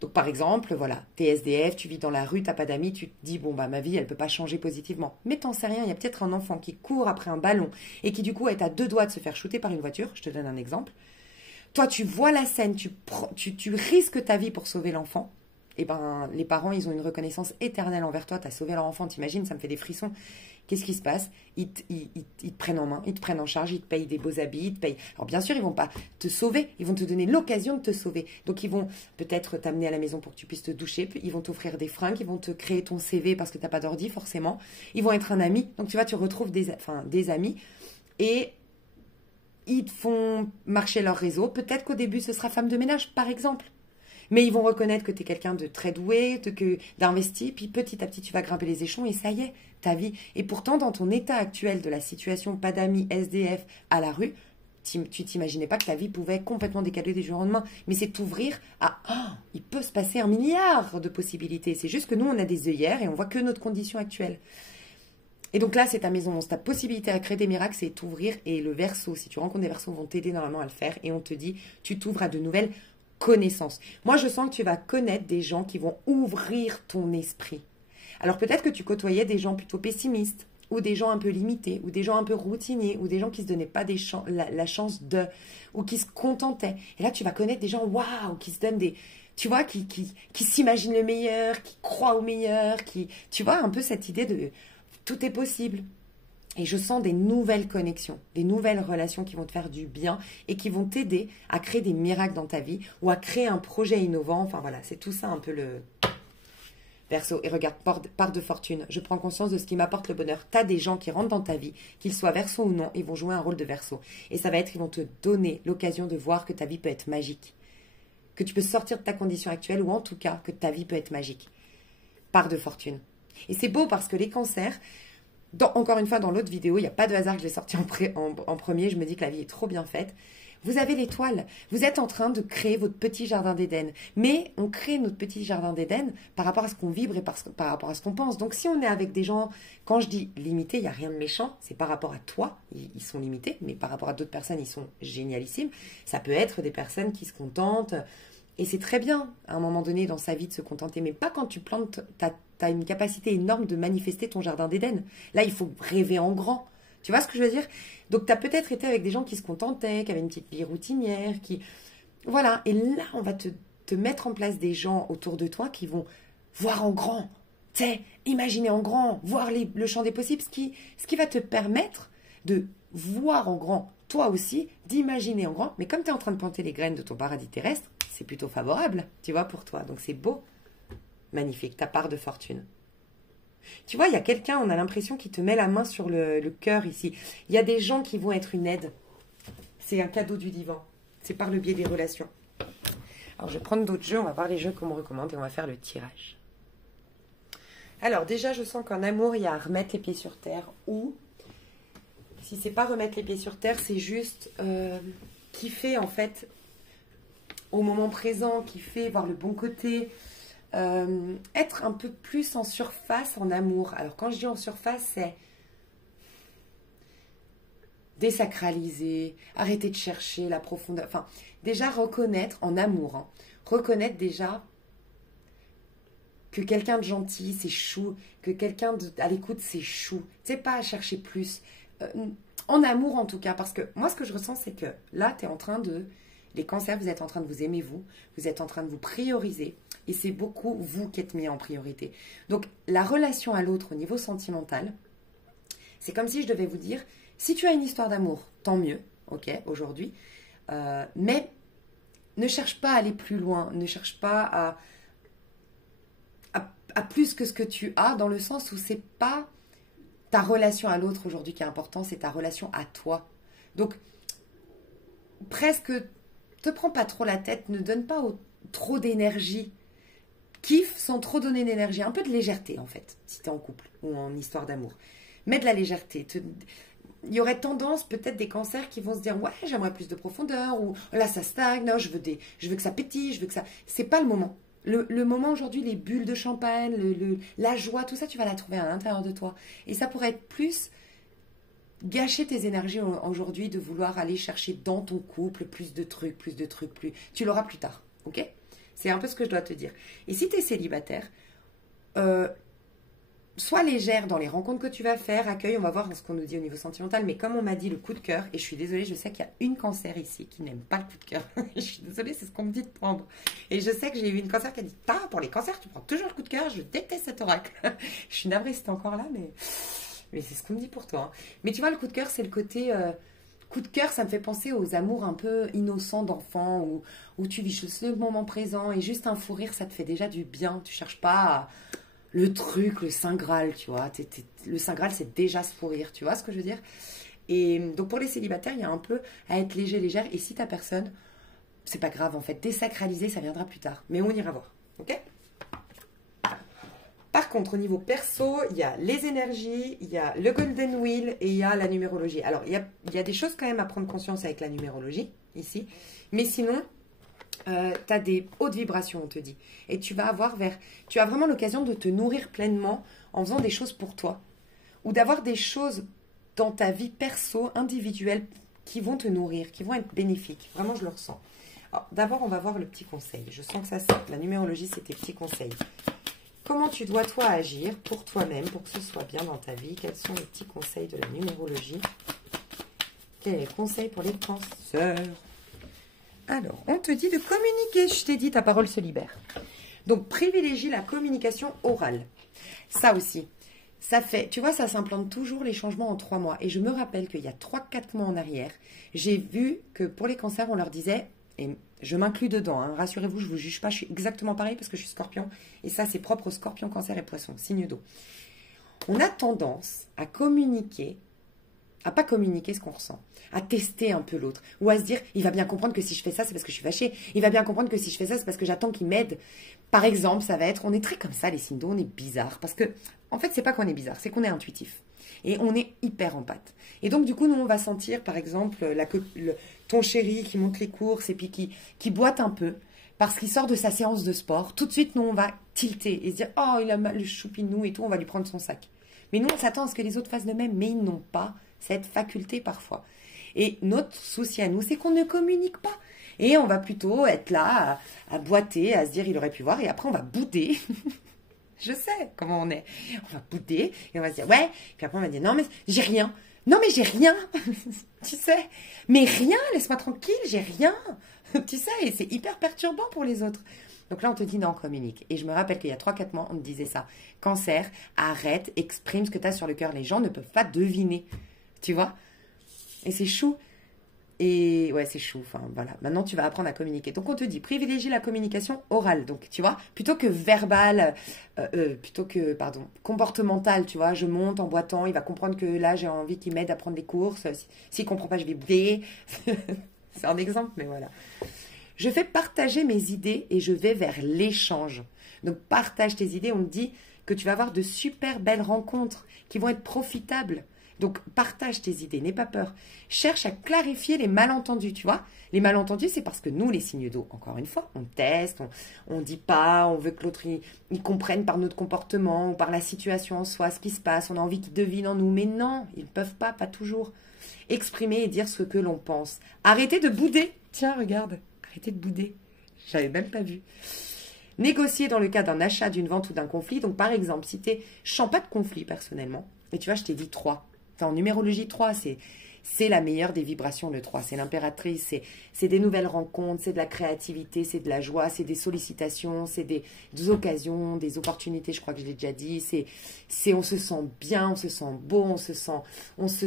Donc par exemple, voilà, t'es SDF, tu vis dans la rue, t'as pas d'amis, tu te dis, bon bah ma vie, elle peut pas changer positivement. Mais t'en sais rien, il y a peut-être un enfant qui court après un ballon et qui du coup est à 2 doigts de se faire shooter par une voiture. Je te donne un exemple. Toi, tu vois la scène, tu risques ta vie pour sauver l'enfant. et ben les parents, ils ont une reconnaissance éternelle envers toi. Tu as sauvé leur enfant, t'imagines, ça me fait des frissons. Qu'est-ce qui se passe? Ils te prennent en main, ils te prennent en charge, ils te payent des beaux habits, ils te payent. Alors bien sûr, ils vont pas te sauver, ils vont te donner l'occasion de te sauver. Donc ils vont peut-être t'amener à la maison pour que tu puisses te doucher, puis ils vont t'offrir des fringues, ils vont te créer ton CV parce que tu n'as pas d'ordi forcément. Ils vont être un ami, donc tu vois, tu retrouves des amis et ils te font marcher leur réseau. Peut-être qu'au début, ce sera femme de ménage, par exemple. Mais ils vont reconnaître que tu es quelqu'un de très doué, d'investi, puis petit à petit, tu vas grimper les échelons et ça y est, ta vie. Et pourtant, dans ton état actuel de la situation, pas d'amis, SDF, à la rue, tu t'imaginais pas que ta vie pouvait complètement décaler du jour au lendemain. Mais c'est t'ouvrir à, il peut se passer 1 milliard de possibilités. C'est juste que nous, on a des œillères et on voit que notre condition actuelle. Et donc là, c'est ta maison. Ta possibilité à créer des miracles, c'est t'ouvrir. Et le Verseau, si tu rencontres des Verseaux, vont t'aider normalement à le faire. Et on te dit, tu t'ouvres à de nouvelles connaissances. Moi, je sens que tu vas connaître des gens qui vont ouvrir ton esprit. Alors peut-être que tu côtoyais des gens plutôt pessimistes, ou des gens un peu limités, ou des gens un peu routiniers, ou des gens qui ne se donnaient pas la chance de, ou qui se contentaient. Et là, tu vas connaître des gens, waouh, qui se donnent des... Tu vois, qui s'imaginent le meilleur, qui croient au meilleur, tu vois, un peu cette idée de tout est possible. Et je sens des nouvelles connexions, des nouvelles relations qui vont te faire du bien et qui vont t'aider à créer des miracles dans ta vie ou à créer un projet innovant. Enfin voilà, c'est tout ça un peu le Verseau. Et regarde, part de fortune. Je prends conscience de ce qui m'apporte le bonheur. Tu as des gens qui rentrent dans ta vie, qu'ils soient Verseau ou non, ils vont jouer un rôle de Verseau. Et ça va être, ils vont te donner l'occasion de voir que ta vie peut être magique. Que tu peux sortir de ta condition actuelle ou en tout cas que ta vie peut être magique. Part de fortune. Et c'est beau parce que les cancers... Encore une fois, dans l'autre vidéo, il n'y a pas de hasard que je l'ai sorti en premier. Je me dis que la vie est trop bien faite. Vous avez l'étoile. Vous êtes en train de créer votre petit jardin d'Éden. Mais on crée notre petit jardin d'Éden par rapport à ce qu'on vibre et par rapport à ce qu'on pense. Donc si on est avec des gens, quand je dis limités, il n'y a rien de méchant. C'est par rapport à toi, ils sont limités. Mais par rapport à d'autres personnes, ils sont génialissimes. Ça peut être des personnes qui se contentent. Et c'est très bien, à un moment donné, dans sa vie, de se contenter. Mais pas quand tu plantes, t'as une capacité énorme de manifester ton jardin d'Éden. Là, il faut rêver en grand. Tu vois ce que je veux dire? Donc, tu as peut-être été avec des gens qui se contentaient, qui avaient une petite vie routinière, qui... Voilà. Et là, on va te mettre en place des gens autour de toi qui vont voir en grand. Tu sais, imaginer en grand, voir le champ des possibles, ce qui va te permettre de voir en grand, toi aussi, d'imaginer en grand. Mais comme tu es en train de planter les graines de ton paradis terrestre, c'est plutôt favorable, tu vois, pour toi. Donc, c'est beau. Magnifique, ta part de fortune. Tu vois, il y a quelqu'un, on a l'impression qu'il te met la main sur le cœur ici. Il y a des gens qui vont être une aide. C'est un cadeau du divin. C'est par le biais des relations. Alors, je vais prendre d'autres jeux. On va voir les jeux qu'on me recommande et on va faire le tirage. Alors, déjà, je sens qu'en amour, il y a remettre les pieds sur terre. Ou, si c'est pas remettre les pieds sur terre, c'est juste kiffer, en fait, au moment présent, kiffer, voir le bon côté... être un peu plus en surface en amour. Alors quand je dis en surface, c'est désacraliser, arrêter de chercher la profondeur. Enfin, déjà reconnaître en amour, hein, reconnaître déjà que quelqu'un de gentil, c'est chou, que quelqu'un à l'écoute, c'est chou. Tu sais, pas à chercher plus. En amour en tout cas, parce que moi ce que je ressens, c'est que là, tu es en train de... Les cancers, vous êtes en train de vous aimer, vous êtes en train de vous prioriser. Et c'est beaucoup vous qui êtes mis en priorité. Donc, la relation à l'autre au niveau sentimental, c'est comme si je devais vous dire, si tu as une histoire d'amour, tant mieux, ok, aujourd'hui. Mais ne cherche pas à aller plus loin, ne cherche pas à plus que ce que tu as, dans le sens où c'est pas ta relation à l'autre aujourd'hui qui est importante, c'est ta relation à toi. Donc, presque... Ne te prends pas trop la tête, ne donne pas trop d'énergie. Kiffe sans trop donner d'énergie. Un peu de légèreté, en fait, si tu es en couple ou en histoire d'amour. Mets de la légèreté. Il y aurait tendance, peut-être, des cancers qui vont se dire « Ouais, j'aimerais plus de profondeur » ou « Là, ça stagne, non, je veux que ça pétille, je veux que ça... » C'est pas le moment. Le moment aujourd'hui, les bulles de champagne, la joie, tout ça, tu vas la trouver à l'intérieur de toi. Et ça pourrait être plus... Gâcher tes énergies aujourd'hui de vouloir aller chercher dans ton couple plus de trucs, plus. Tu l'auras plus tard, ok? C'est un peu ce que je dois te dire. Et si tu es célibataire, sois légère dans les rencontres que tu vas faire, accueille, on va voir ce qu'on nous dit au niveau sentimental, mais comme on m'a dit le coup de cœur, et je suis désolée, je sais qu'il y a une cancer ici qui n'aime pas le coup de cœur. Je suis désolée, c'est ce qu'on me dit de prendre. Et je sais que j'ai eu une cancer qui a dit, pour les cancers, tu prends toujours le coup de cœur, je déteste cet oracle. Je suis navrée si t'es encore là, mais c'est ce qu'on me dit pour toi. Hein. Mais tu vois, le coup de cœur, c'est le côté... coup de cœur, ça me fait penser aux amours un peu innocents d'enfants, où tu vis juste le moment présent, et juste un fou rire, ça te fait déjà du bien. Tu cherches pas... le truc, le Saint Graal, tu vois. Le Saint Graal, c'est déjà se pourrir, tu vois ce que je veux dire? Et donc, pour les célibataires, il y a un peu à être léger, légère. Et si t'as personne, c'est pas grave, en fait. Désacraliser, ça viendra plus tard. Mais on ira voir, ok? Par contre, au niveau perso, il y a les énergies, il y a le Golden Wheel et il y a la numérologie. Alors, il y a des choses quand même à prendre conscience avec la numérologie, ici. Mais sinon... tu as des hautes vibrations, on te dit. Et tu as vraiment l'occasion de te nourrir pleinement en faisant des choses pour toi. Ou d'avoir des choses dans ta vie perso, individuelle, qui vont te nourrir, qui vont être bénéfiques. Vraiment, je le ressens. D'abord, on va voir le petit conseil. Je sens que ça, la numérologie, c'est tes petits conseils. Comment tu dois, toi, agir pour toi-même, pour que ce soit bien dans ta vie? Quels sont les petits conseils de la numérologie? Quel est le conseil pour les cancers? Alors, on te dit de communiquer. Je t'ai dit, ta parole se libère. Donc, privilégie la communication orale. Ça aussi, ça fait... Tu vois, ça s'implante toujours les changements en 3 mois. Et je me rappelle qu'il y a 3-4 mois en arrière, j'ai vu que pour les cancers, on leur disait... Et je m'inclus dedans, hein, rassurez-vous, je ne vous juge pas. Je suis exactement pareil parce que je suis scorpion. Et ça, c'est propre aux scorpions, cancer et poissons. Signe d'eau. On a tendance à communiquer... à pas communiquer ce qu'on ressent, à tester un peu l'autre, ou à se dire, il va bien comprendre que si je fais ça, c'est parce que je suis fâchée, il va bien comprendre que si je fais ça, c'est parce que j'attends qu'il m'aide. Par exemple, ça va être, on est très comme ça, les signes d'eau, on est bizarre, parce que, en fait, c'est pas qu'on est bizarre, c'est qu'on est intuitif, et on est hyper empathe. Et donc, du coup, nous, on va sentir, par exemple, ton chéri qui monte les courses, et puis qui boite un peu, parce qu'il sort de sa séance de sport, tout de suite, nous, on va tilter, et se dire, oh, il a mal le choupinou, et tout, on va lui prendre son sac. Mais nous, on s'attend à ce que les autres fassent de même, mais ils n'ont pas cette faculté parfois. Et notre souci à nous, c'est qu'on ne communique pas. Et on va plutôt être là à boiter, à se dire il aurait pu voir, et après on va bouder. Je sais comment on est. On va bouder, et on va se dire ouais, puis après on va dire non mais j'ai rien. Non mais j'ai rien. Tu sais. Mais rien, laisse-moi tranquille, j'ai rien. Tu sais, et c'est hyper perturbant pour les autres. Donc là, on te dit non, communique. Et je me rappelle qu'il y a 3-4 mois, on te disait ça. Cancer, arrête, exprime ce que tu as sur le cœur. Les gens ne peuvent pas deviner. Tu vois? Et c'est chou. Et ouais, c'est chou. Enfin, voilà. Maintenant, tu vas apprendre à communiquer. Donc, on te dit, privilégie la communication orale. Donc, tu vois, plutôt que verbale, comportementale, tu vois. Je monte en boitant. Il va comprendre que là, j'ai envie qu'il m'aide à prendre les courses. S'il ne comprend pas, je vais bouder. C'est un exemple, mais voilà. Je fais partager mes idées et je vais vers l'échange. Donc, partage tes idées. On te dit que tu vas avoir de super belles rencontres qui vont être profitables. Donc, partage tes idées, n'aie pas peur. Cherche à clarifier les malentendus, tu vois. Les malentendus, c'est parce que nous, les signes d'eau, encore une fois, on teste, on dit pas, on veut que l'autre, il comprenne par notre comportement ou par la situation en soi, ce qui se passe. On a envie qu'il devine en nous, mais non, ils ne peuvent pas toujours. Exprimer et dire ce que l'on pense. Arrêtez de bouder. Tiens, regarde, arrêtez de bouder. J'avais même pas vu. Négocier dans le cas d'un achat, d'une vente ou d'un conflit. Donc, par exemple, si tu es... Je sens pas de conflit, personnellement. Et tu vois, je t'ai dit 3. Enfin, en numérologie, 3, c'est la meilleure des vibrations, le 3. C'est l'impératrice, c'est des nouvelles rencontres, c'est de la créativité, c'est de la joie, c'est des sollicitations, c'est des occasions, des opportunités, je crois que je l'ai déjà dit. On se sent bien, on se sent beau, on se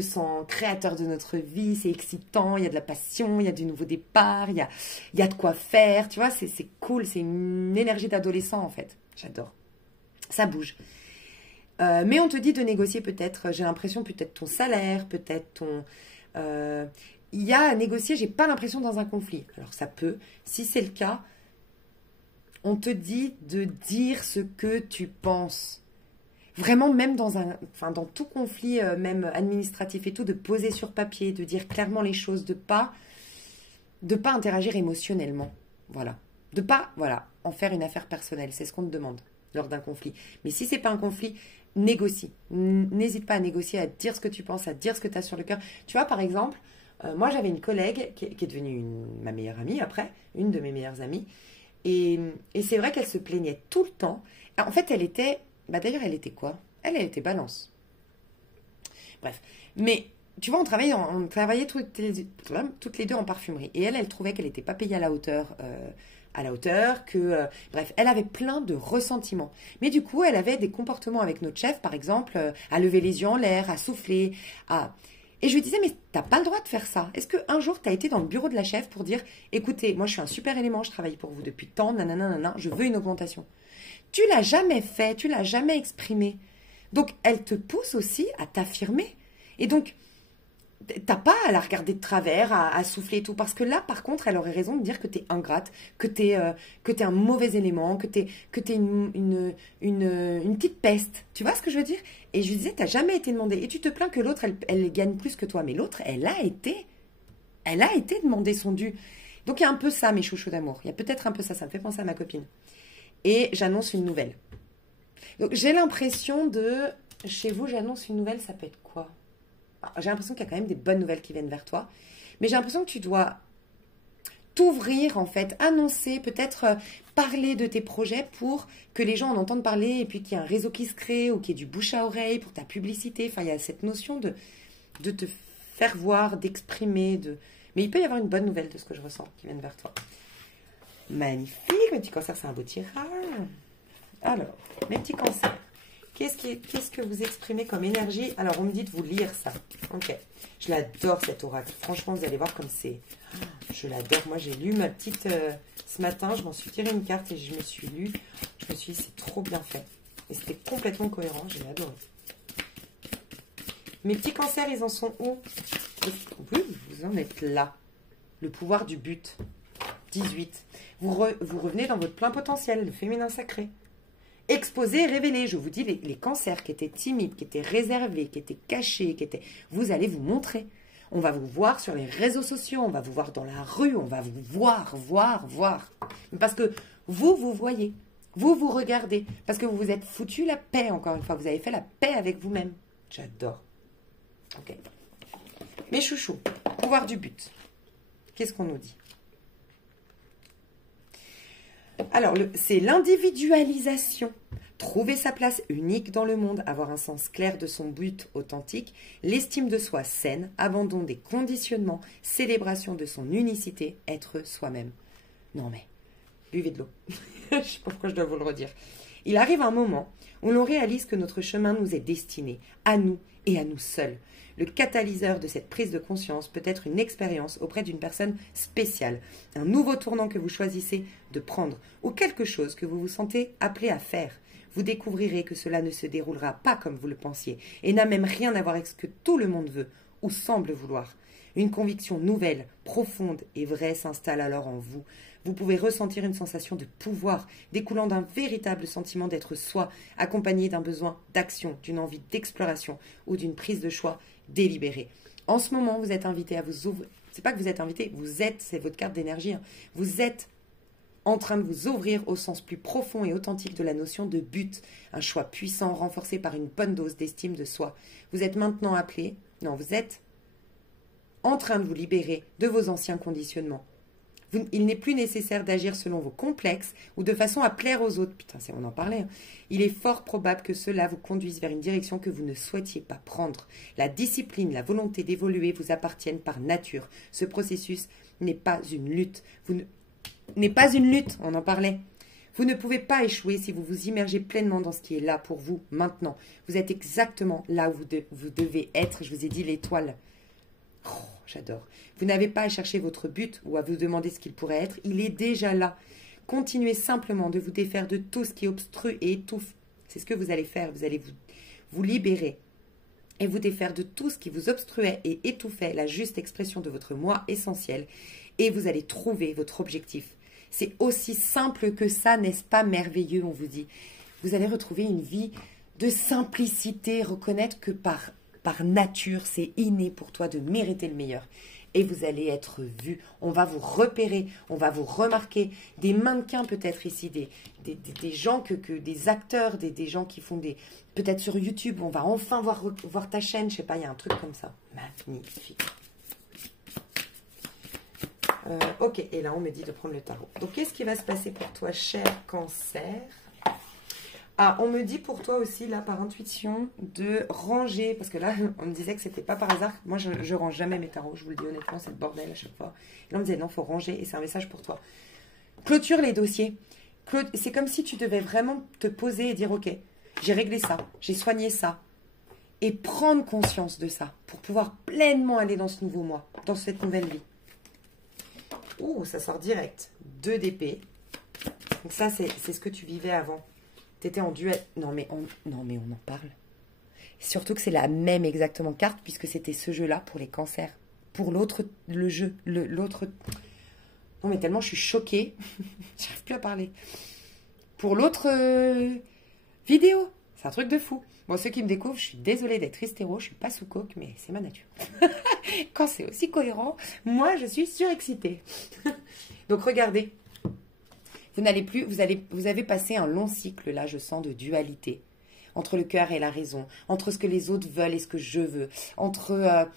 sent créateur de notre vie, c'est excitant, il y a de la passion, il y a du nouveau départ, il y a de quoi faire, tu vois, c'est cool, c'est une énergie d'adolescent en fait. J'adore. Ça bouge. Mais on te dit de négocier peut-être, j'ai l'impression, peut-être ton salaire, peut-être ton... il y a à négocier, j'ai pas l'impression dans un conflit. Alors ça peut, si c'est le cas, on te dit de dire ce que tu penses. Vraiment, même dans tout conflit, même administratif et tout, de poser sur papier, de dire clairement les choses, de pas interagir émotionnellement. Voilà. De pas, en faire une affaire personnelle. C'est ce qu'on te demande lors d'un conflit. Mais si c'est pas un conflit, négocie. N'hésite pas à négocier, à dire ce que tu penses, à dire ce que tu as sur le cœur. Tu vois, par exemple, moi, j'avais une collègue qui est devenue ma meilleure amie après, une de mes meilleures amies. Et c'est vrai qu'elle se plaignait tout le temps. En fait, elle était... d'ailleurs, elle était quoi? Elle était balance. Bref. Mais, tu vois, on travaillait toutes les deux en parfumerie. Et elle trouvait qu'elle n'était pas payée à la hauteur. Bref, elle avait plein de ressentiments. Mais du coup, elle avait des comportements avec notre chef, par exemple, à lever les yeux en l'air, à souffler, à... Et je lui disais, mais t'as pas le droit de faire ça. Est-ce qu'un jour, t'as été dans le bureau de la chef pour dire, écoutez, moi je suis un super élément, je travaille pour vous depuis tant, nanana, je veux une augmentation. Tu l'as jamais fait, tu l'as jamais exprimé. Donc, elle te pousse aussi à t'affirmer. Et donc, t'as pas à la regarder de travers, à souffler et tout. Parce que là, par contre, elle aurait raison de dire que t'es ingrate, que t'es un mauvais élément, que t'es une petite peste. Tu vois ce que je veux dire? Et je lui disais, t'as jamais été demandé. Et tu te plains que l'autre, elle gagne plus que toi. Mais l'autre, elle a été demandé son dû. Donc, il y a un peu ça, mes chouchous d'amour. Il y a peut-être un peu ça. Ça me fait penser à ma copine. Et j'annonce une nouvelle. Donc, j'ai l'impression de... Chez vous, j'annonce une nouvelle, ça peut être quoi? J'ai l'impression qu'il y a quand même des bonnes nouvelles qui viennent vers toi. Mais j'ai l'impression que tu dois t'ouvrir, en fait, annoncer, peut-être parler de tes projets pour que les gens en entendent parler et puis qu'il y ait un réseau qui se crée ou qu'il y ait du bouche à oreille pour ta publicité. Enfin, il y a cette notion de te faire voir, d'exprimer. Mais il peut y avoir une bonne nouvelle de ce que je ressens qui vienne vers toi. Magnifique, mes petits cancers, c'est un beau tirage. Alors, mes petits cancers. Qu'est-ce que vous exprimez comme énergie? Alors, on me dit de vous lire ça. Ok. Je l'adore, cet oracle. Franchement, vous allez voir comme c'est... Je l'adore. Moi, j'ai lu ma petite... ce matin, je m'en suis tiré une carte et je me suis lu. Je me suis dit, c'est trop bien fait. Et c'était complètement cohérent. J'ai adoré. Mes petits cancers, ils en sont où? Oui, vous en êtes là. Le pouvoir du but. 18. Vous revenez dans votre plein potentiel, le féminin sacré. Exposé, révélé, je vous dis, les cancers qui étaient timides, qui étaient réservés, qui étaient cachés, vous allez vous montrer. On va vous voir sur les réseaux sociaux, on va vous voir dans la rue, on va vous voir. Parce que vous voyez, vous regardez, parce que vous vous êtes foutu la paix, encore une fois, vous avez fait la paix avec vous-même. J'adore. Ok. Mes chouchous, pouvoir du but. Qu'est-ce qu'on nous dit? Alors, c'est l'individualisation. Trouver sa place unique dans le monde, avoir un sens clair de son but authentique, l'estime de soi saine, abandon des conditionnements, célébration de son unicité, être soi-même. Non mais, buvez de l'eau. Je ne sais pas pourquoi je dois vous le redire. Il arrive un moment où l'on réalise que notre chemin nous est destiné, à nous et à nous seuls. Le catalyseur de cette prise de conscience peut être une expérience auprès d'une personne spéciale, un nouveau tournant que vous choisissez de prendre ou quelque chose que vous vous sentez appelé à faire. Vous découvrirez que cela ne se déroulera pas comme vous le pensiez et n'a même rien à voir avec ce que tout le monde veut ou semble vouloir. Une conviction nouvelle, profonde et vraie s'installe alors en vous. Vous pouvez ressentir une sensation de pouvoir découlant d'un véritable sentiment d'être soi, accompagné d'un besoin d'action, d'une envie d'exploration ou d'une prise de choix délibérée. En ce moment, vous êtes invité à vous ouvrir. C'est pas que vous êtes invité, vous êtes, c'est votre carte d'énergie. Vous êtes en train de vous ouvrir au sens plus profond et authentique de la notion de but. Un choix puissant renforcé par une bonne dose d'estime de soi. Vous êtes maintenant appelé, vous êtes en train de vous libérer de vos anciens conditionnements. Il n'est plus nécessaire d'agir selon vos complexes ou de façon à plaire aux autres. Putain, on en parlait. Il est fort probable que cela vous conduise vers une direction que vous ne souhaitiez pas prendre. La discipline, la volonté d'évoluer vous appartiennent par nature. Ce processus n'est pas une lutte. N'est pas une lutte, on en parlait. Vous ne pouvez pas échouer si vous vous immergez pleinement dans ce qui est là pour vous maintenant. Vous êtes exactement là où vous devez être. Je vous ai dit l'étoile. Oh, j'adore. Vous n'avez pas à chercher votre but ou à vous demander ce qu'il pourrait être. Il est déjà là. Continuez simplement de vous défaire de tout ce qui obstrue et étouffe. C'est ce que vous allez faire. Vous allez vous libérer et vous défaire de tout ce qui vous obstruait et étouffait la juste expression de votre moi essentiel. Et vous allez trouver votre objectif. C'est aussi simple que ça, n'est-ce pas merveilleux, on vous dit. Vous allez retrouver une vie de simplicité, reconnaître que par nature, c'est inné pour toi de mériter le meilleur. Et vous allez être vu, on va vous repérer, on va vous remarquer, des mannequins peut-être ici, des gens, des acteurs, des gens qui font peut-être sur YouTube, on va enfin voir ta chaîne, je sais pas, il y a un truc comme ça. Magnifique. Ok, et là on me dit de prendre le tarot. Donc qu'est-ce qui va se passer pour toi, cher Cancer? Ah, on me dit pour toi aussi, là, par intuition, de ranger. Parce que là, on me disait que c'était pas par hasard. Moi, je range jamais mes tarots. Je vous le dis honnêtement, c'est le bordel à chaque fois. Et là, on me disait, non, faut ranger. Et c'est un message pour toi. Clôture les dossiers. C'est comme si tu devais vraiment te poser et dire, ok, j'ai réglé ça. J'ai soigné ça. Et prendre conscience de ça. Pour pouvoir pleinement aller dans ce nouveau mois. Dans cette nouvelle vie. Ouh, ça sort direct. 2 d'épée. Donc ça, c'est ce que tu vivais avant. Tu étais en duel. Non mais on en parle. Surtout que c'est la même exactement carte, puisque c'était ce jeu-là pour les cancers. Pour l'autre, le jeu. L'autre... Non mais tellement je suis choquée. J'arrive plus à parler. Pour l'autre vidéo. C'est un truc de fou. Bon, ceux qui me découvrent, je suis désolée d'être hystéro. Je suis pas sous coke, mais c'est ma nature. Quand c'est aussi cohérent, moi, je suis surexcitée. Donc, regardez. Vous n'allez plus, vous avez passé un long cycle, là, je sens, de dualité. Entre le cœur et la raison. Entre ce que les autres veulent et ce que je veux. Entre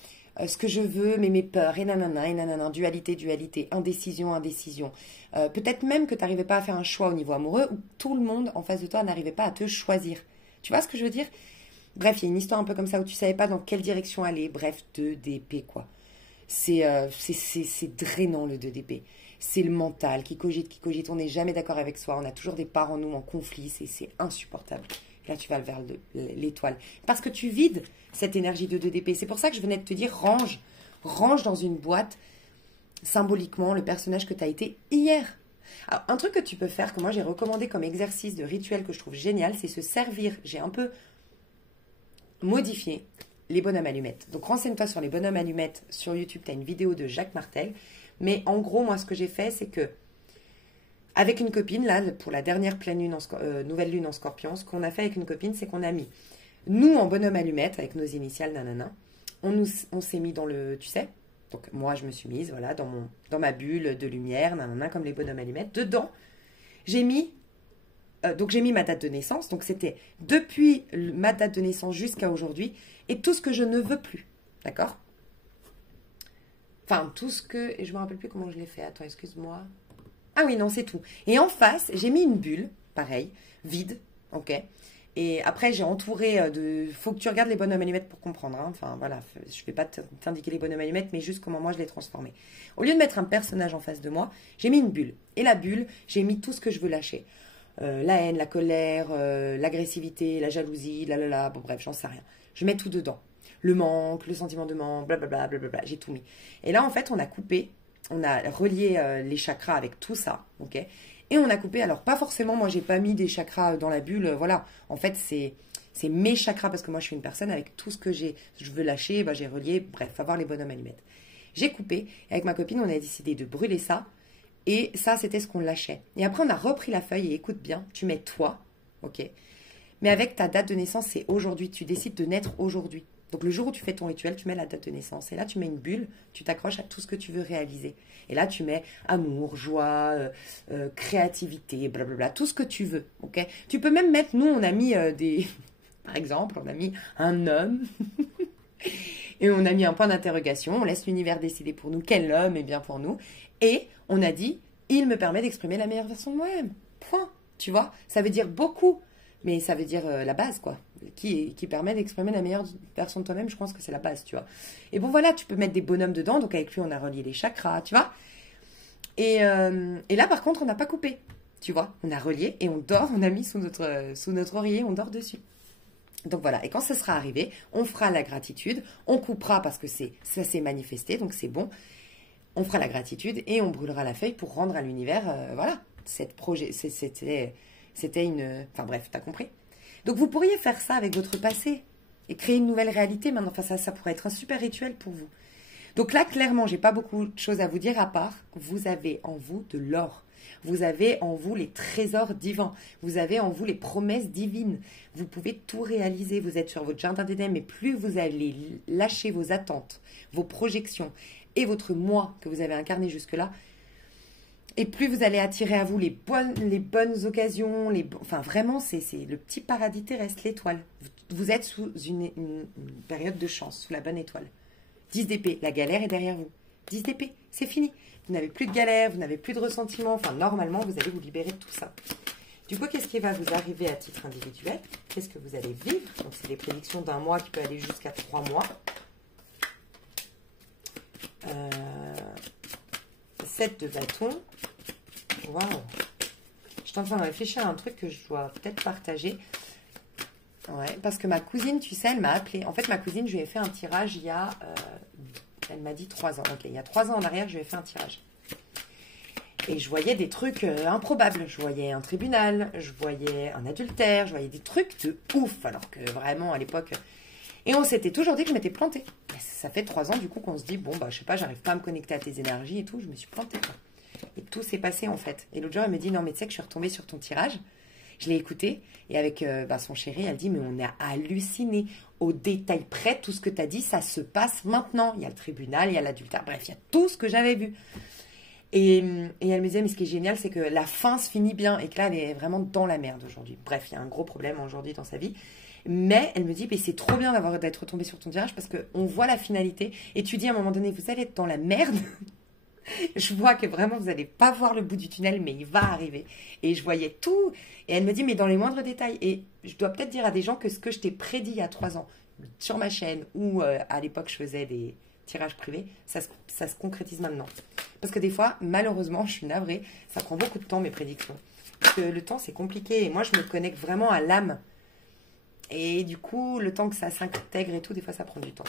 ce que je veux, mais mes peurs. Et nanana. Dualité, dualité. Indécision, indécision. Peut-être même que tu n'arrivais pas à faire un choix au niveau amoureux, ou tout le monde en face de toi n'arrivait pas à te choisir. Tu vois ce que je veux dire? Bref, il y a une histoire un peu comme ça où tu ne savais pas dans quelle direction aller. Bref, 2 d'épée, quoi. C'est drainant, le 2 d'épée. C'est le mental qui cogite, qui cogite. On n'est jamais d'accord avec soi. On a toujours des parts en nous en conflit. C'est insupportable. Là, tu vas vers l'étoile. Parce que tu vides cette énergie de 2 d'épée. C'est pour ça que je venais de te dire, range. Range dans une boîte, symboliquement, le personnage que tu as été hier. Alors, un truc que tu peux faire, que moi j'ai recommandé comme exercice de rituel que je trouve génial, c'est se servir. J'ai un peu modifié les bonhommes allumettes. Donc renseigne-toi sur les bonhommes allumettes. Sur YouTube, tu as une vidéo de Jacques Martel. Mais en gros, moi ce que j'ai fait, c'est que avec une copine, là, pour la dernière pleine lune nouvelle lune en Scorpion, ce qu'on a fait avec une copine, c'est qu'on a mis, nous en bonhomme allumette, avec nos initiales, nanana, on s'est mis dans le, tu sais, donc moi je me suis mise, voilà, dans ma bulle de lumière, nanana, comme les bonhommes allumettes. Dedans, j'ai mis ma date de naissance, donc c'était depuis ma date de naissance jusqu'à aujourd'hui, et tout ce que je ne veux plus, d'accord? Enfin, tout ce que, et je me rappelle plus comment je l'ai fait, attends, excuse-moi. Ah oui, non, c'est tout. Et en face, j'ai mis une bulle, pareil, vide, ok? Et après, j'ai entouré de... Faut que tu regardes les bonhommes allumettes pour comprendre, hein. Enfin, voilà, je ne vais pas t'indiquer les bonhommes allumettes, mais juste comment moi je l'ai transformé. Au lieu de mettre un personnage en face de moi, j'ai mis une bulle. Et la bulle, j'ai mis tout ce que je veux lâcher. La haine, la colère, l'agressivité, la jalousie, bon bref, j'en sais rien. Je mets tout dedans. Le manque, le sentiment de manque, blablabla, blablabla, j'ai tout mis. Et là, en fait, on a coupé, on a relié les chakras avec tout ça, ok? Et on a coupé, alors pas forcément, moi, j'ai pas mis des chakras dans la bulle, voilà. En fait, c'est mes chakras, parce que moi, je suis une personne avec tout ce que je veux lâcher, bah, j'ai relié, bref, avoir les bonhommes allumettes. J'ai coupé, et avec ma copine, on a décidé de brûler ça, et ça, c'était ce qu'on lâchait. Et après, on a repris la feuille, et écoute bien, tu mets toi, ok? Mais avec ta date de naissance, c'est aujourd'hui, tu décides de naître aujourd'hui. Donc, le jour où tu fais ton rituel, tu mets la date de naissance. Et là, tu mets une bulle, tu t'accroches à tout ce que tu veux réaliser. Et là, tu mets amour, joie, créativité, blablabla, tout ce que tu veux. Ok? Tu peux même mettre, nous, on a mis des... Par exemple, on a mis un homme. Et on a mis un point d'interrogation. On laisse l'univers décider pour nous quel homme est bien pour nous. Et on a dit, il me permet d'exprimer la meilleure version de moi-même. Point. Tu vois? Ça veut dire beaucoup. Mais ça veut dire la base, quoi. Qui permet d'exprimer la meilleure version de toi-même, je pense que c'est la base, tu vois. Et bon, voilà, tu peux mettre des bonhommes dedans. Donc, avec lui, on a relié les chakras, tu vois. Et là, par contre, on n'a pas coupé, tu vois. On a relié et on dort, on a mis sous notre oreiller, on dort dessus. Donc, voilà. Et quand ça sera arrivé, on fera la gratitude. On coupera parce que ça s'est manifesté, donc c'est bon. On fera la gratitude et on brûlera la feuille pour rendre à l'univers, voilà, c'était une... Enfin bref, t'as compris. Donc vous pourriez faire ça avec votre passé et créer une nouvelle réalité maintenant. Enfin ça pourrait être un super rituel pour vous. Donc là, clairement, j'ai pas beaucoup de choses à vous dire à part, vous avez en vous de l'or. Vous avez en vous les trésors divins. Vous avez en vous les promesses divines. Vous pouvez tout réaliser. Vous êtes sur votre jardin d'Éden, mais plus vous allez lâcher vos attentes, vos projections et votre moi que vous avez incarné jusque-là, et plus vous allez attirer à vous les bonnes occasions, enfin vraiment, c'est le petit paradis terrestre, l'étoile. Vous êtes sous une période de chance, sous la bonne étoile. 10 d'épée, la galère est derrière vous. 10 d'épée, c'est fini. Vous n'avez plus de galère, vous n'avez plus de ressentiment. Enfin, normalement, vous allez vous libérer de tout ça. Du coup, qu'est-ce qui va vous arriver à titre individuel? Qu'est-ce que vous allez vivre? Donc, c'est des prédictions d'un mois qui peut aller jusqu'à 3 mois. 7 de bâton. Waouh! Je suis en train de réfléchir à un truc que je dois peut-être partager. Ouais, parce que ma cousine, tu sais, elle m'a appelé. En fait, ma cousine, je lui ai fait un tirage il y a... elle m'a dit 3 ans. Ok, il y a 3 ans en arrière, je lui ai fait un tirage. Et je voyais des trucs improbables. Je voyais un tribunal, je voyais un adultère, je voyais des trucs de ouf. Alors que vraiment, à l'époque... Et on s'était toujours dit que je m'étais plantée. Ça fait 3 ans, du coup, qu'on se dit, bon, bah, je sais pas, j'arrive pas à me connecter à tes énergies et tout. Je me suis plantée, quoi. Et tout s'est passé, en fait. Et l'autre jour, elle me dit, non, mais tu sais que je suis retombée sur ton tirage. Je l'ai écouté. Et avec son chéri, elle dit, mais on a halluciné. Au détail près, tout ce que tu as dit, ça se passe maintenant. Il y a le tribunal, il y a l'adultère. Bref, il y a tout ce que j'avais vu. Et elle me disait, mais ce qui est génial, c'est que la fin se finit bien. Et que là, elle est vraiment dans la merde aujourd'hui. Bref, il y a un gros problème aujourd'hui dans sa vie. Mais elle me dit, mais c'est trop bien d'être tombée sur ton tirage parce qu'on voit la finalité. Et tu dis à un moment donné, vous allez être dans la merde. Je vois que vraiment, vous n'allez pas voir le bout du tunnel, mais il va arriver. Et je voyais tout. Et elle me dit, mais dans les moindres détails. Et je dois peut-être dire à des gens que ce que je t'ai prédit il y a 3 ans sur ma chaîne, ou à l'époque, je faisais des tirages privés, ça se concrétise maintenant. Parce que des fois, malheureusement, je suis navrée, ça prend beaucoup de temps, mes prédictions. Parce que le temps, c'est compliqué. Et moi, je me connecte vraiment à l'âme. Et du coup, le temps que ça s'intègre et tout, des fois, ça prend du temps.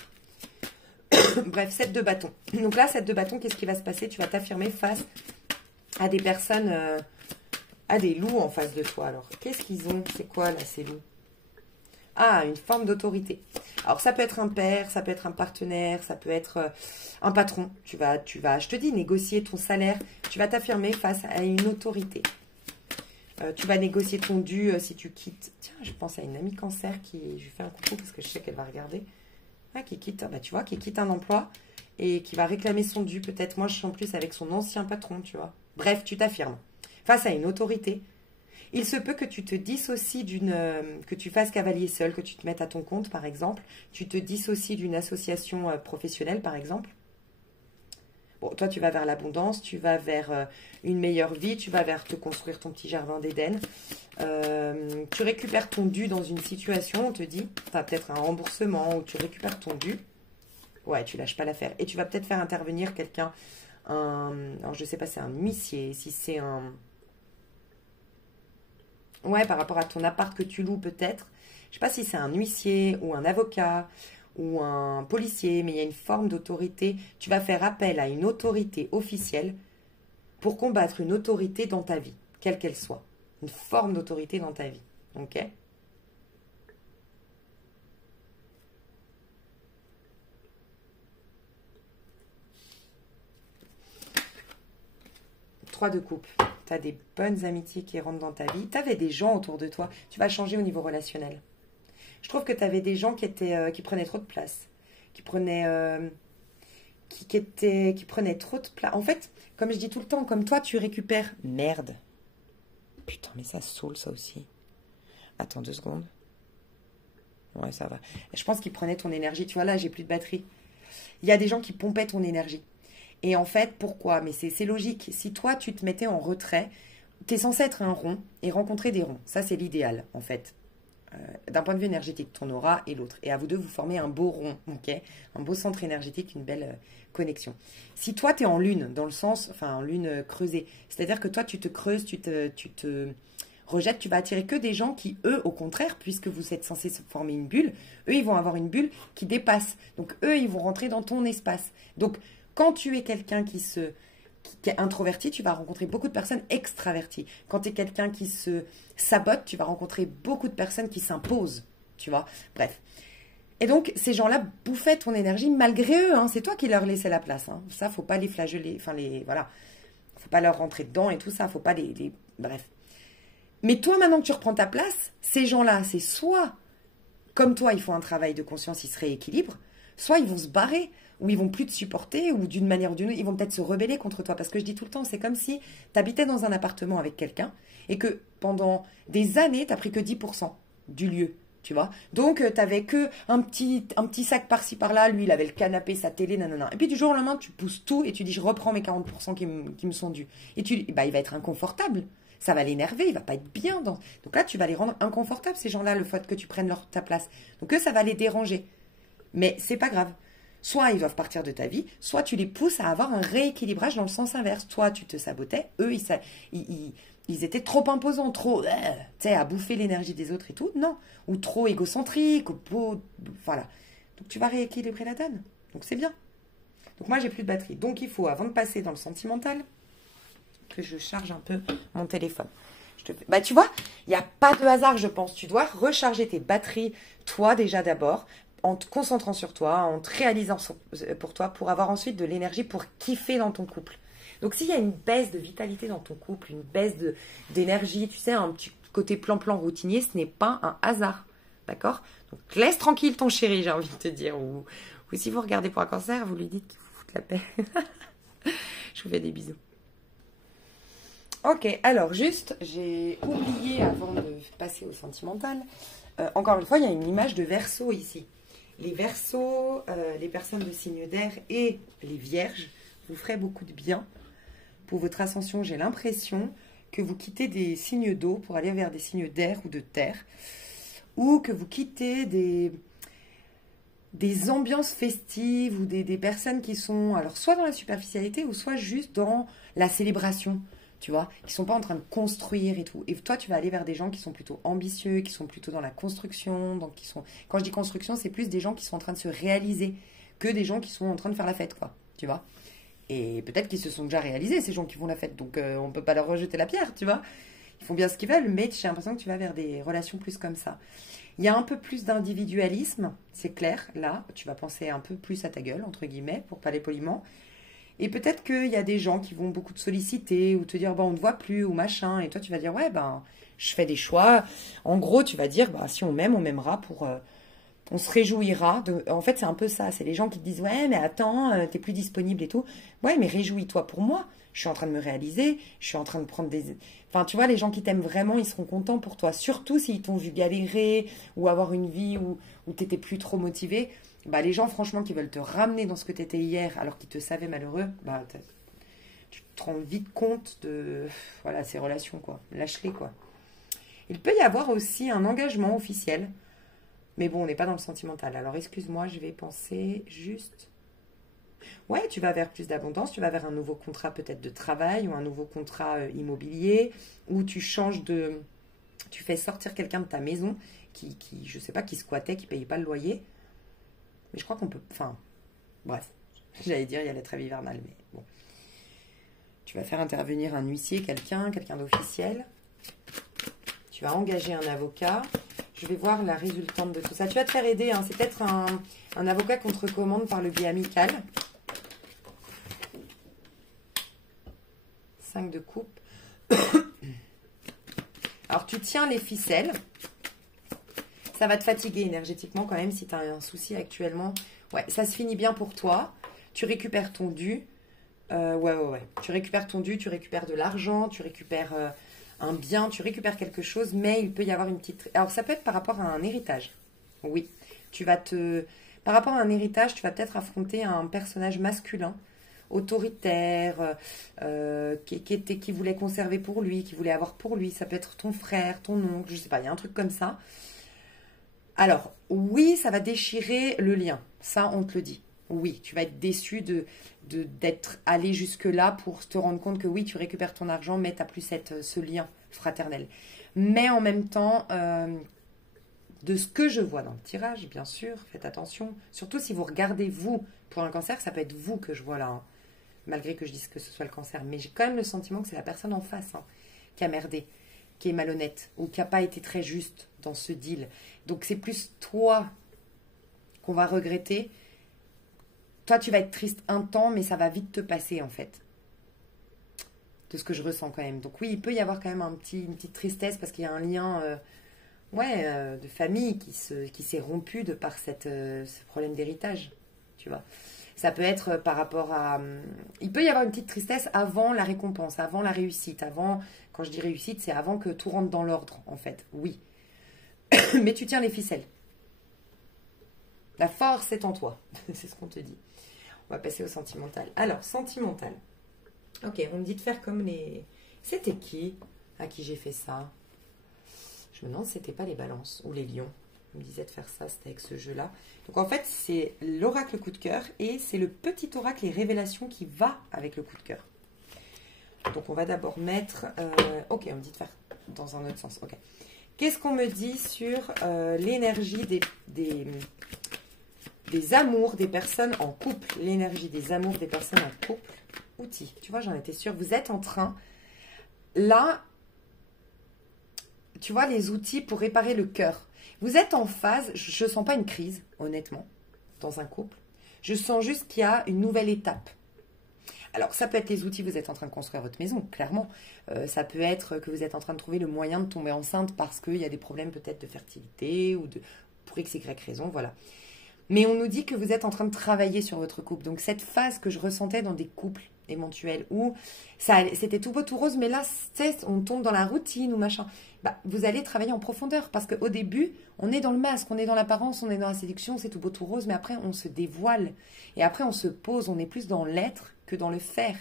Bref, 7 de bâton. Donc là, 7 de bâton, qu'est-ce qui va se passer? Tu vas t'affirmer face à des personnes, à des loups en face de toi. Alors, qu'est-ce qu'ils ont? C'est quoi, là, ces loups? Ah, une forme d'autorité. Alors, ça peut être un père, ça peut être un partenaire, ça peut être un patron. Tu vas, je te dis, négocier ton salaire. Tu vas t'affirmer face à une autorité. Tu vas négocier ton dû si tu quittes. Tiens, je pense à une amie cancer je lui fais un coucou parce que je sais qu'elle va regarder. Ah, qui quitte, bah, tu vois, qui quitte un emploi et qui va réclamer son dû. Peut-être, moi, je suis en plus avec son ancien patron, tu vois. Bref, tu t'affirmes. Face à une autorité, il se peut que tu te dissocies que tu fasses cavalier seul, que tu te mettes à ton compte, par exemple. Tu te dissocies d'une association professionnelle, par exemple. Bon, toi, tu vas vers l'abondance, tu vas vers une meilleure vie, tu vas vers te construire ton petit jardin d'Éden. Tu récupères ton dû dans une situation, on te dit, tu as peut-être un remboursement ou tu récupères ton dû. Ouais, tu lâches pas l'affaire. Et tu vas peut-être faire intervenir quelqu'un, alors je sais pas, c'est un huissier, si c'est un... Ouais, par rapport à ton appart que tu loues peut-être. Je sais pas si c'est un huissier ou un avocat ou un policier, mais il y a une forme d'autorité. Tu vas faire appel à une autorité officielle pour combattre une autorité dans ta vie, quelle qu'elle soit. Une forme d'autorité dans ta vie. Ok? Trois de coupe. Tu as des bonnes amitiés qui rentrent dans ta vie. Tu avais des gens autour de toi. Tu vas changer au niveau relationnel. Je trouve que tu avais des gens qui prenaient trop de place. Qui prenaient trop de place. En fait, comme je dis tout le temps, comme toi, tu récupères... Merde. Putain, mais ça saoule, ça aussi. Attends 2 secondes. Ouais, ça va. Je pense qu'ils prenaient ton énergie. Tu vois, là, j'ai plus de batterie. Il y a des gens qui pompaient ton énergie. Et en fait, pourquoi? Mais c'est logique. Si toi, tu te mettais en retrait, tu es censé être un rond et rencontrer des ronds. Ça, c'est l'idéal, en fait. D'un point de vue énergétique, ton aura et l'autre. Et à vous deux, vous formez un beau rond, ok? Un beau centre énergétique, une belle connexion. Si toi, tu es en lune, dans le sens, enfin, en lune creusée, c'est-à-dire que toi, tu te creuses, tu te rejettes, tu vas attirer que des gens qui, eux, au contraire, puisque vous êtes censés former une bulle, eux, ils vont avoir une bulle qui dépasse. Donc, eux, ils vont rentrer dans ton espace. Donc, quand tu es quelqu'un qui est introverti, tu vas rencontrer beaucoup de personnes extraverties. Quand tu es quelqu'un qui se sabote, tu vas rencontrer beaucoup de personnes qui s'imposent, tu vois. Bref. Et donc, ces gens-là bouffaient ton énergie malgré eux. Hein. C'est toi qui leur laissais la place. Hein. Ça, faut pas les flageller. Enfin, voilà. Faut pas leur rentrer dedans et tout ça. Faut pas Bref. Mais toi, maintenant que tu reprends ta place, ces gens-là, c'est soit, comme toi, ils font un travail de conscience, ils se rééquilibrent, soit ils vont se barrer, ou ils vont plus te supporter, ou d'une manière ou d'une autre, ils vont peut-être se rebeller contre toi. Parce que je dis tout le temps, c'est comme si tu habitais dans un appartement avec quelqu'un et que pendant des années, tu n'as pris que 10% du lieu, tu vois. Donc, tu n'avais que un petit sac par-ci, par-là. Lui, il avait le canapé, sa télé, nanana. Et puis, du jour au lendemain, tu pousses tout et tu dis, je reprends mes 40% qui me sont dus. Et il va être inconfortable. Ça va l'énerver, il va pas être bien. Donc là, tu vas les rendre inconfortables, ces gens-là, le fait que tu prennes ta place. Donc eux, ça va les déranger. Mais c'est pas grave. Soit ils doivent partir de ta vie, soit tu les pousses à avoir un rééquilibrage dans le sens inverse. Toi, tu te sabotais, eux, ils étaient trop imposants, trop, tu sais, à bouffer l'énergie des autres et tout. Non. Ou trop égocentriques, voilà. Donc tu vas rééquilibrer la donne. Donc c'est bien. Donc moi, j'ai plus de batterie. Donc il faut, avant de passer dans le sentimental, que je charge un peu mon téléphone. Bah tu vois, il n'y a pas de hasard, je pense. Tu dois recharger tes batteries, toi déjà d'abord, en te concentrant sur toi, en te réalisant pour toi, pour avoir ensuite de l'énergie pour kiffer dans ton couple. Donc s'il y a une baisse de vitalité dans ton couple, une baisse d'énergie, tu sais, un petit côté plan-plan routinier, ce n'est pas un hasard. D'accord? Donc laisse tranquille ton chéri, j'ai envie de te dire. Ou si vous regardez pour un cancer, vous lui dites qu'il vous fout la paix. Je vous fais des bisous. Ok, alors juste, j'ai oublié avant de passer au sentimental. Encore une fois, il y a une image de Verseau ici. Les Verseaux, les personnes de signe d'air et les Vierges vous ferez beaucoup de bien. Pour votre ascension, j'ai l'impression que vous quittez des signes d'eau pour aller vers des signes d'air ou de terre. Ou que vous quittez des ambiances festives ou des personnes qui sont alors soit dans la superficialité ou soit juste dans la célébration. Tu vois, qui ne sont pas en train de construire et tout. Et toi, tu vas aller vers des gens qui sont plutôt ambitieux, qui sont plutôt dans la construction. Donc quand je dis construction, c'est plus des gens qui sont en train de se réaliser que des gens qui sont en train de faire la fête, quoi. Tu vois. Et peut-être qu'ils se sont déjà réalisés, ces gens qui font la fête. Donc, on ne peut pas leur rejeter la pierre, tu vois. Ils font bien ce qu'ils veulent, mais j'ai l'impression que tu vas vers des relations plus comme ça. Il y a un peu plus d'individualisme, c'est clair. Là, tu vas penser un peu plus à ta gueule, entre guillemets, pour parler poliment. Et peut-être qu'il y a des gens qui vont beaucoup te solliciter ou te dire, on ne te voit plus ou machin. Et toi, tu vas dire, ouais, je fais des choix. En gros, tu vas dire, si on m'aime, on m'aimera pour... on se réjouira. En fait, c'est un peu ça. C'est les gens qui te disent, ouais, mais attends, t'es plus disponible et tout. Ouais, mais réjouis-toi pour moi. Je suis en train de me réaliser. Je suis en train de prendre des... Enfin, tu vois, les gens qui t'aiment vraiment, ils seront contents pour toi. Surtout s'ils t'ont vu galérer ou avoir une vie où t'étais plus trop motivé. Les gens, franchement, qui veulent te ramener dans ce que tu étais hier alors qu'ils te savaient malheureux, tu te rends vite compte de ces relations, quoi. Lâche-les, quoi. Il peut y avoir aussi un engagement officiel. Mais bon, on n'est pas dans le sentimental. Alors, excuse-moi, je vais penser juste... Ouais, tu vas vers plus d'abondance, tu vas vers un nouveau contrat peut-être de travail ou un nouveau contrat immobilier, ou tu changes de... Tu fais sortir quelqu'un de ta maison qui je sais pas, qui squattait, qui payait pas le loyer. Mais je crois qu'on peut... Enfin, bref. J'allais dire, il y a la trêve hivernale, mais bon. Tu vas faire intervenir un huissier, quelqu'un d'officiel. Tu vas engager un avocat. Je vais voir la résultante de tout ça. Tu vas te faire aider, hein. C'est peut-être un avocat qu'on te recommande par le biais amical. 5 de coupe. Alors, tu tiens les ficelles. Ça va te fatiguer énergétiquement quand même si tu as un souci actuellement. Ouais, ça se finit bien pour toi. Tu récupères ton dû. Ouais. Tu récupères ton dû, tu récupères de l'argent, tu récupères un bien, tu récupères quelque chose, mais il peut y avoir une petite... Alors, ça peut être par rapport à un héritage. Oui. Par rapport à un héritage, tu vas peut-être affronter un personnage masculin, autoritaire, qui voulait conserver pour lui, qui voulait avoir pour lui. Ça peut être ton frère, ton oncle, je sais pas, il y a un truc comme ça. Alors, oui, ça va déchirer le lien. Ça, on te le dit. Oui, tu vas être déçu d'être allé jusque-là pour te rendre compte que oui, tu récupères ton argent, mais tu n'as plus ce lien fraternel. Mais en même temps, de ce que je vois dans le tirage, bien sûr, faites attention. Surtout si vous regardez vous pour un cancer, ça peut être vous que je vois là. Hein. Malgré que je dise que ce soit le cancer. Mais j'ai quand même le sentiment que c'est la personne en face qui a merdé, qui est malhonnête ou qui n'a pas été très juste dans ce deal. Donc c'est plus toi qu'on va regretter. Toi, tu vas être triste un temps, mais ça va vite te passer en fait. De ce que je ressens quand même. Donc oui, il peut y avoir quand même une petite tristesse parce qu'il y a un lien de famille qui s'est rompu de par ce problème d'héritage. Tu vois. Ça peut être par rapport à... Il peut y avoir une petite tristesse avant la récompense, avant la réussite. Quand je dis réussite, c'est avant que tout rentre dans l'ordre, en fait. Oui. Mais tu tiens les ficelles. La force est en toi. C'est ce qu'on te dit. On va passer au sentimental. Alors, sentimental. Ok, on me dit de faire comme les... C'était qui? à qui j'ai fait ça. Je me demande si c'était pas les balances ou les lions. On me disait de faire ça, c'était avec ce jeu-là. Donc en fait, c'est l'oracle coup de cœur et c'est le petit oracle et révélation qui va avec le coup de cœur. Donc on va d'abord mettre... ok, on me dit de faire dans un autre sens. Ok. Qu'est-ce qu'on me dit sur l'énergie des amours des personnes en couple? L'énergie des amours des personnes en couple. Outils. Tu vois, j'en étais sûre. Vous êtes en train... Là, tu vois, les outils pour réparer le cœur. Vous êtes en phase, je ne sens pas une crise, honnêtement, dans un couple. Je sens juste qu'il y a une nouvelle étape. Alors, ça peut être les outils, vous êtes en train de construire votre maison, clairement. Ça peut être que vous êtes en train de trouver le moyen de tomber enceinte parce qu'il y a des problèmes peut-être de fertilité ou pour x, y raison, voilà. Mais on nous dit que vous êtes en train de travailler sur votre couple. Donc, cette phase que je ressentais dans des couples éventuels où c'était tout beau, tout rose, mais là, on tombe dans la routine ou machin. Bah, vous allez travailler en profondeur parce qu'au début, on est dans le masque, on est dans l'apparence, on est dans la séduction, c'est tout beau, tout rose, mais après, on se dévoile. Et après, on se pose, on est plus dans l'être que dans le faire.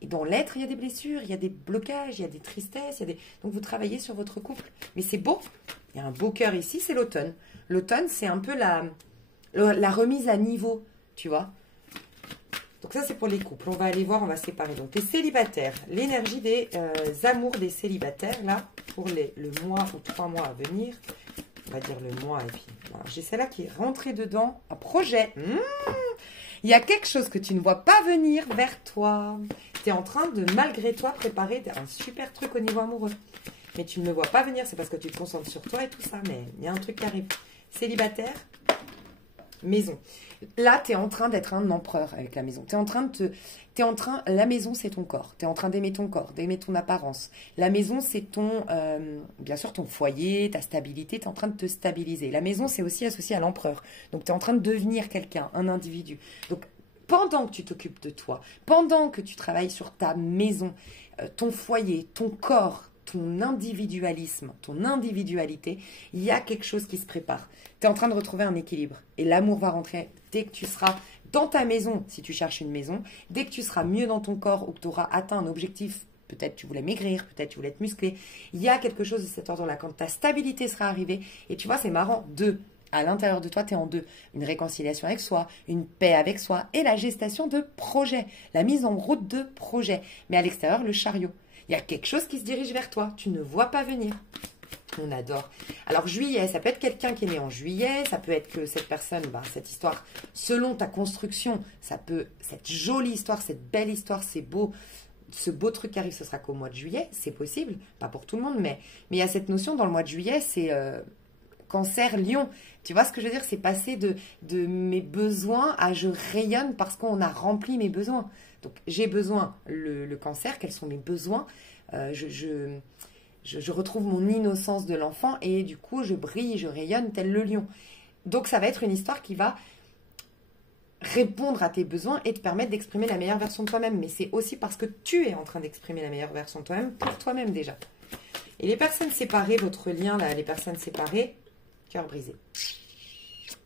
Et dans l'être, il y a des blessures, il y a des blocages, il y a des tristesses, donc vous travaillez sur votre couple. Mais c'est beau. Il y a un beau cœur ici, c'est l'automne. L'automne, c'est un peu la remise à niveau, tu vois. Donc ça, c'est pour les couples. On va aller voir, on va séparer. Donc les célibataires, l'énergie des amours des célibataires, là, pour le mois ou 3 mois à venir. On va dire le mois et puis... Voilà. J'ai celle-là qui est rentrée dedans. Un projet. Il y a quelque chose que tu ne vois pas venir vers toi. Tu es en train de, malgré toi, préparer un super truc au niveau amoureux. Mais tu ne le vois pas venir. C'est parce que tu te concentres sur toi et tout ça. Mais il y a un truc qui arrive. Célibataire, maison. Là, tu es en train d'être un empereur avec la maison. La maison, c'est ton corps. Tu es en train d'aimer ton corps, d'aimer ton apparence. La maison, c'est bien sûr, ton foyer, ta stabilité. Tu es en train de te stabiliser. La maison, c'est aussi associé à l'empereur. Donc, tu es en train de devenir quelqu'un, un individu. Donc, pendant que tu t'occupes de toi, pendant que tu travailles sur ta maison, ton foyer, ton corps, ton individualisme, ton individualité, il y a quelque chose qui se prépare. Tu es en train de retrouver un équilibre. Et l'amour va rentrer dès que tu seras dans ta maison, si tu cherches une maison, dès que tu seras mieux dans ton corps ou que tu auras atteint un objectif, peut-être tu voulais maigrir, peut-être tu voulais être musclé, il y a quelque chose de cet ordre-là. Quand ta stabilité sera arrivée, et tu vois, c'est marrant, à l'intérieur de toi, tu es en deux. Une réconciliation avec soi, une paix avec soi et la gestation de projets, la mise en route de projets. Mais à l'extérieur, le chariot. Il y a quelque chose qui se dirige vers toi. Tu ne vois pas venir. On adore. Alors, juillet, ça peut être quelqu'un qui est né en juillet. Ça peut être que cette personne, cette histoire, selon ta construction, cette jolie histoire, cette belle histoire, c'est beau. Ce beau truc qui arrive, ce sera qu'au mois de juillet. C'est possible. Pas pour tout le monde, mais il y a cette notion dans le mois de juillet, c'est Cancer, Lion. Tu vois ce que je veux dire? C'est passer de mes besoins à je rayonne parce qu'on a rempli mes besoins. Donc, j'ai besoin, le cancer, quels sont mes besoins? Je retrouve mon innocence de l'enfant et du coup, je brille, je rayonne tel le lion. Donc, ça va être une histoire qui va répondre à tes besoins et te permettre d'exprimer la meilleure version de toi-même. Mais c'est aussi parce que tu es en train d'exprimer la meilleure version de toi-même pour toi-même déjà. Et les personnes séparées, votre lien là, les personnes séparées, cœur brisé.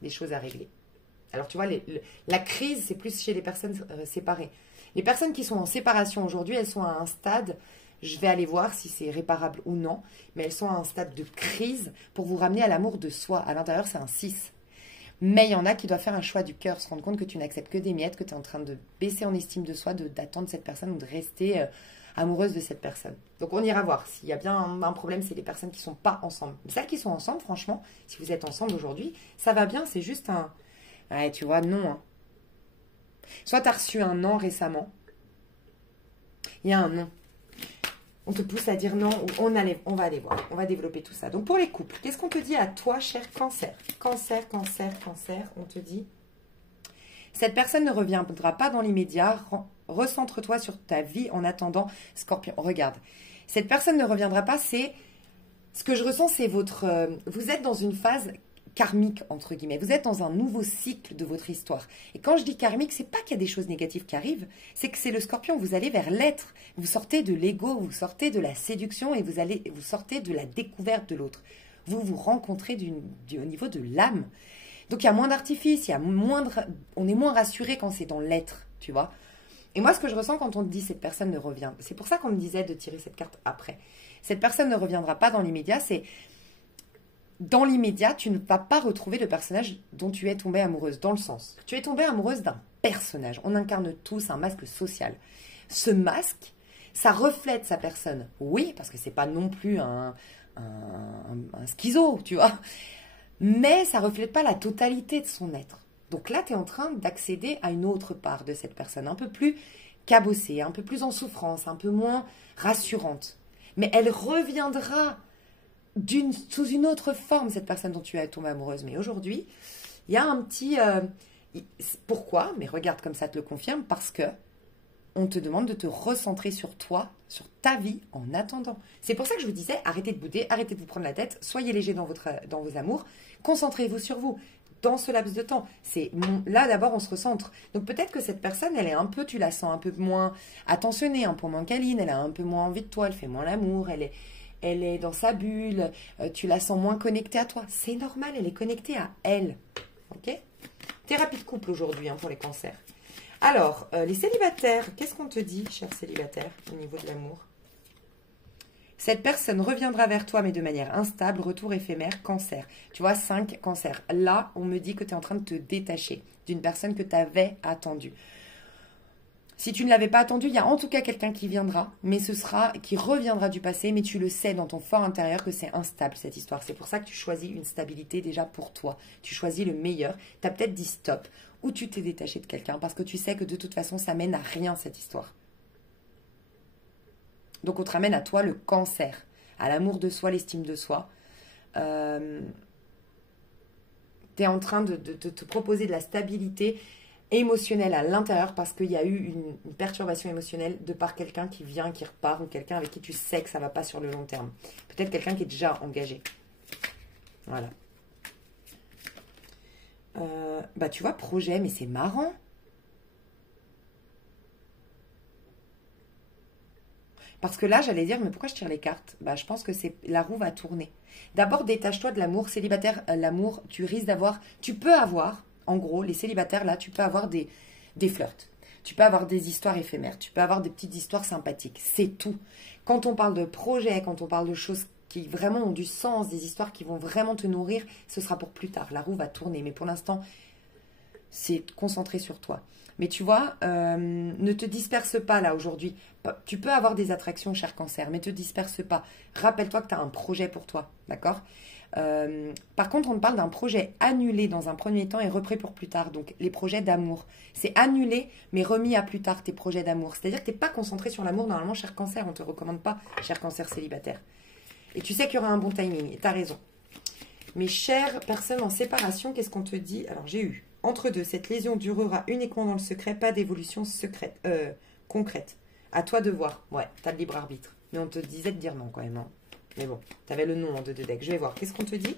Des choses à régler. Alors, tu vois, la crise, c'est plus chez les personnes séparées. Les personnes qui sont en séparation aujourd'hui, elles sont à un stade, je vais aller voir si c'est réparable ou non, mais elles sont à un stade de crise pour vous ramener à l'amour de soi. À l'intérieur, c'est un 6. Mais il y en a qui doivent faire un choix du cœur, se rendre compte que tu n'acceptes que des miettes, que tu es en train de baisser en estime de soi, d'attendre cette personne ou de rester amoureuse de cette personne. Donc, on ira voir. S'il y a bien un problème, c'est les personnes qui ne sont pas ensemble. Mais celles qui sont ensemble, franchement, si vous êtes ensemble aujourd'hui, ça va bien, c'est juste un... Ouais, tu vois, non, hein. Soit tu as reçu un non récemment. Il y a un non. On te pousse à dire non ou on va aller voir. On va développer tout ça. Donc pour les couples, qu'est-ce qu'on te dit à toi, cher cancer? Cancer, cancer, cancer. On te dit, cette personne ne reviendra pas dans l'immédiat. Recentre-toi sur ta vie en attendant. Scorpion, regarde. Cette personne ne reviendra pas. C'est ce que je ressens, c'est votre... vous êtes dans une phase karmique, entre guillemets. Vous êtes dans un nouveau cycle de votre histoire. Et quand je dis karmique, c'est pas qu'il y a des choses négatives qui arrivent, c'est que c'est le scorpion, vous allez vers l'être. Vous sortez de l'ego, vous sortez de la séduction et vous sortez de la découverte de l'autre. Vous vous rencontrez au niveau de l'âme. Donc il y a moins d'artifice, on est moins rassuré quand c'est dans l'être, tu vois. Et moi, ce que je ressens quand on te dit cette personne ne revient, c'est pour ça qu'on me disait de tirer cette carte après. Cette personne ne reviendra pas dans l'immédiat, c'est dans l'immédiat, tu ne vas pas retrouver le personnage dont tu es tombée amoureuse, dans le sens. Tu es tombée amoureuse d'un personnage. On incarne tous un masque social. Ce masque, ça reflète sa personne. Oui, parce que c'est pas non plus un schizo, tu vois. Mais ça reflète pas la totalité de son être. Donc là, tu es en train d'accéder à une autre part de cette personne, un peu plus cabossée, un peu plus en souffrance, un peu moins rassurante. Mais elle reviendra sous une autre forme, cette personne dont tu es tombée amoureuse. Mais aujourd'hui, il y a un petit... pourquoi? Mais regarde comme ça te le confirme, parce que on te demande de te recentrer sur toi, sur ta vie en attendant. C'est pour ça que je vous disais, arrêtez de bouder, arrêtez de vous prendre la tête, soyez léger dans vos amours, concentrez-vous sur vous dans ce laps de temps. Là, d'abord, on se recentre. Donc peut-être que cette personne, elle est un peu, tu la sens un peu moins attentionnée, un peu moins câline, elle a un peu moins envie de toi, elle fait moins l'amour, elle est dans sa bulle, tu la sens moins connectée à toi. C'est normal, elle est connectée à elle. Ok? Thérapie de couple aujourd'hui pour les cancers. Alors, les célibataires, qu'est-ce qu'on te dit, cher célibataire, au niveau de l'amour? Cette personne reviendra vers toi, mais de manière instable, retour éphémère, cancer. Tu vois, 5 cancers. Là, on me dit que tu es en train de te détacher d'une personne que tu avais attendue. Si tu ne l'avais pas attendu, il y a en tout cas quelqu'un qui viendra, mais qui reviendra du passé, mais tu le sais dans ton fort intérieur que c'est instable cette histoire. C'est pour ça que tu choisis une stabilité déjà pour toi. Tu choisis le meilleur. Tu as peut-être dit stop, ou tu t'es détaché de quelqu'un parce que tu sais que de toute façon, ça mène à rien cette histoire. Donc on te ramène à toi le cancer, à l'amour de soi, l'estime de soi. Tu es en train de te proposer de la stabilité émotionnelle à l'intérieur parce qu'il y a eu une perturbation émotionnelle de par quelqu'un qui vient, qui repart, ou quelqu'un avec qui tu sais que ça ne va pas sur le long terme. Peut-être quelqu'un qui est déjà engagé. Voilà. Bah tu vois, projet, mais c'est marrant. Parce que là, j'allais dire, mais pourquoi je tire les cartes? Bah, je pense que la roue va tourner. D'abord, détache-toi de l'amour. Célibataire, l'amour, tu risques d'avoir... Tu peux avoir, en gros, les célibataires, là, tu peux avoir des flirts. Tu peux avoir des histoires éphémères. Tu peux avoir des petites histoires sympathiques. C'est tout. Quand on parle de projets, quand on parle de choses qui vraiment ont du sens, des histoires qui vont vraiment te nourrir, ce sera pour plus tard. La roue va tourner. Mais pour l'instant, c'est concentré sur toi. Mais tu vois, ne te disperse pas là aujourd'hui. Tu peux avoir des attractions, cher cancer, mais ne te disperse pas. Rappelle-toi que tu as un projet pour toi, d'accord? Par contre, on te parle d'un projet annulé dans un premier temps et repris pour plus tard. Donc, les projets d'amour. C'est annulé, mais remis à plus tard, tes projets d'amour. C'est-à-dire que tu n'es pas concentré sur l'amour. Normalement, cher cancer, on ne te recommande pas, cher cancer célibataire. Et tu sais qu'il y aura un bon timing, et tu as raison. Mes chères personnes en séparation, qu'est-ce qu'on te dit? Alors, j'ai eu... Entre deux, cette lésion durera uniquement dans le secret, pas d'évolution concrète. À toi de voir. Ouais, tu as le libre arbitre. Mais on te disait de dire non quand même. Hein. Mais bon, tu avais le non en 2 decks. Je vais voir. Qu'est-ce qu'on te dit?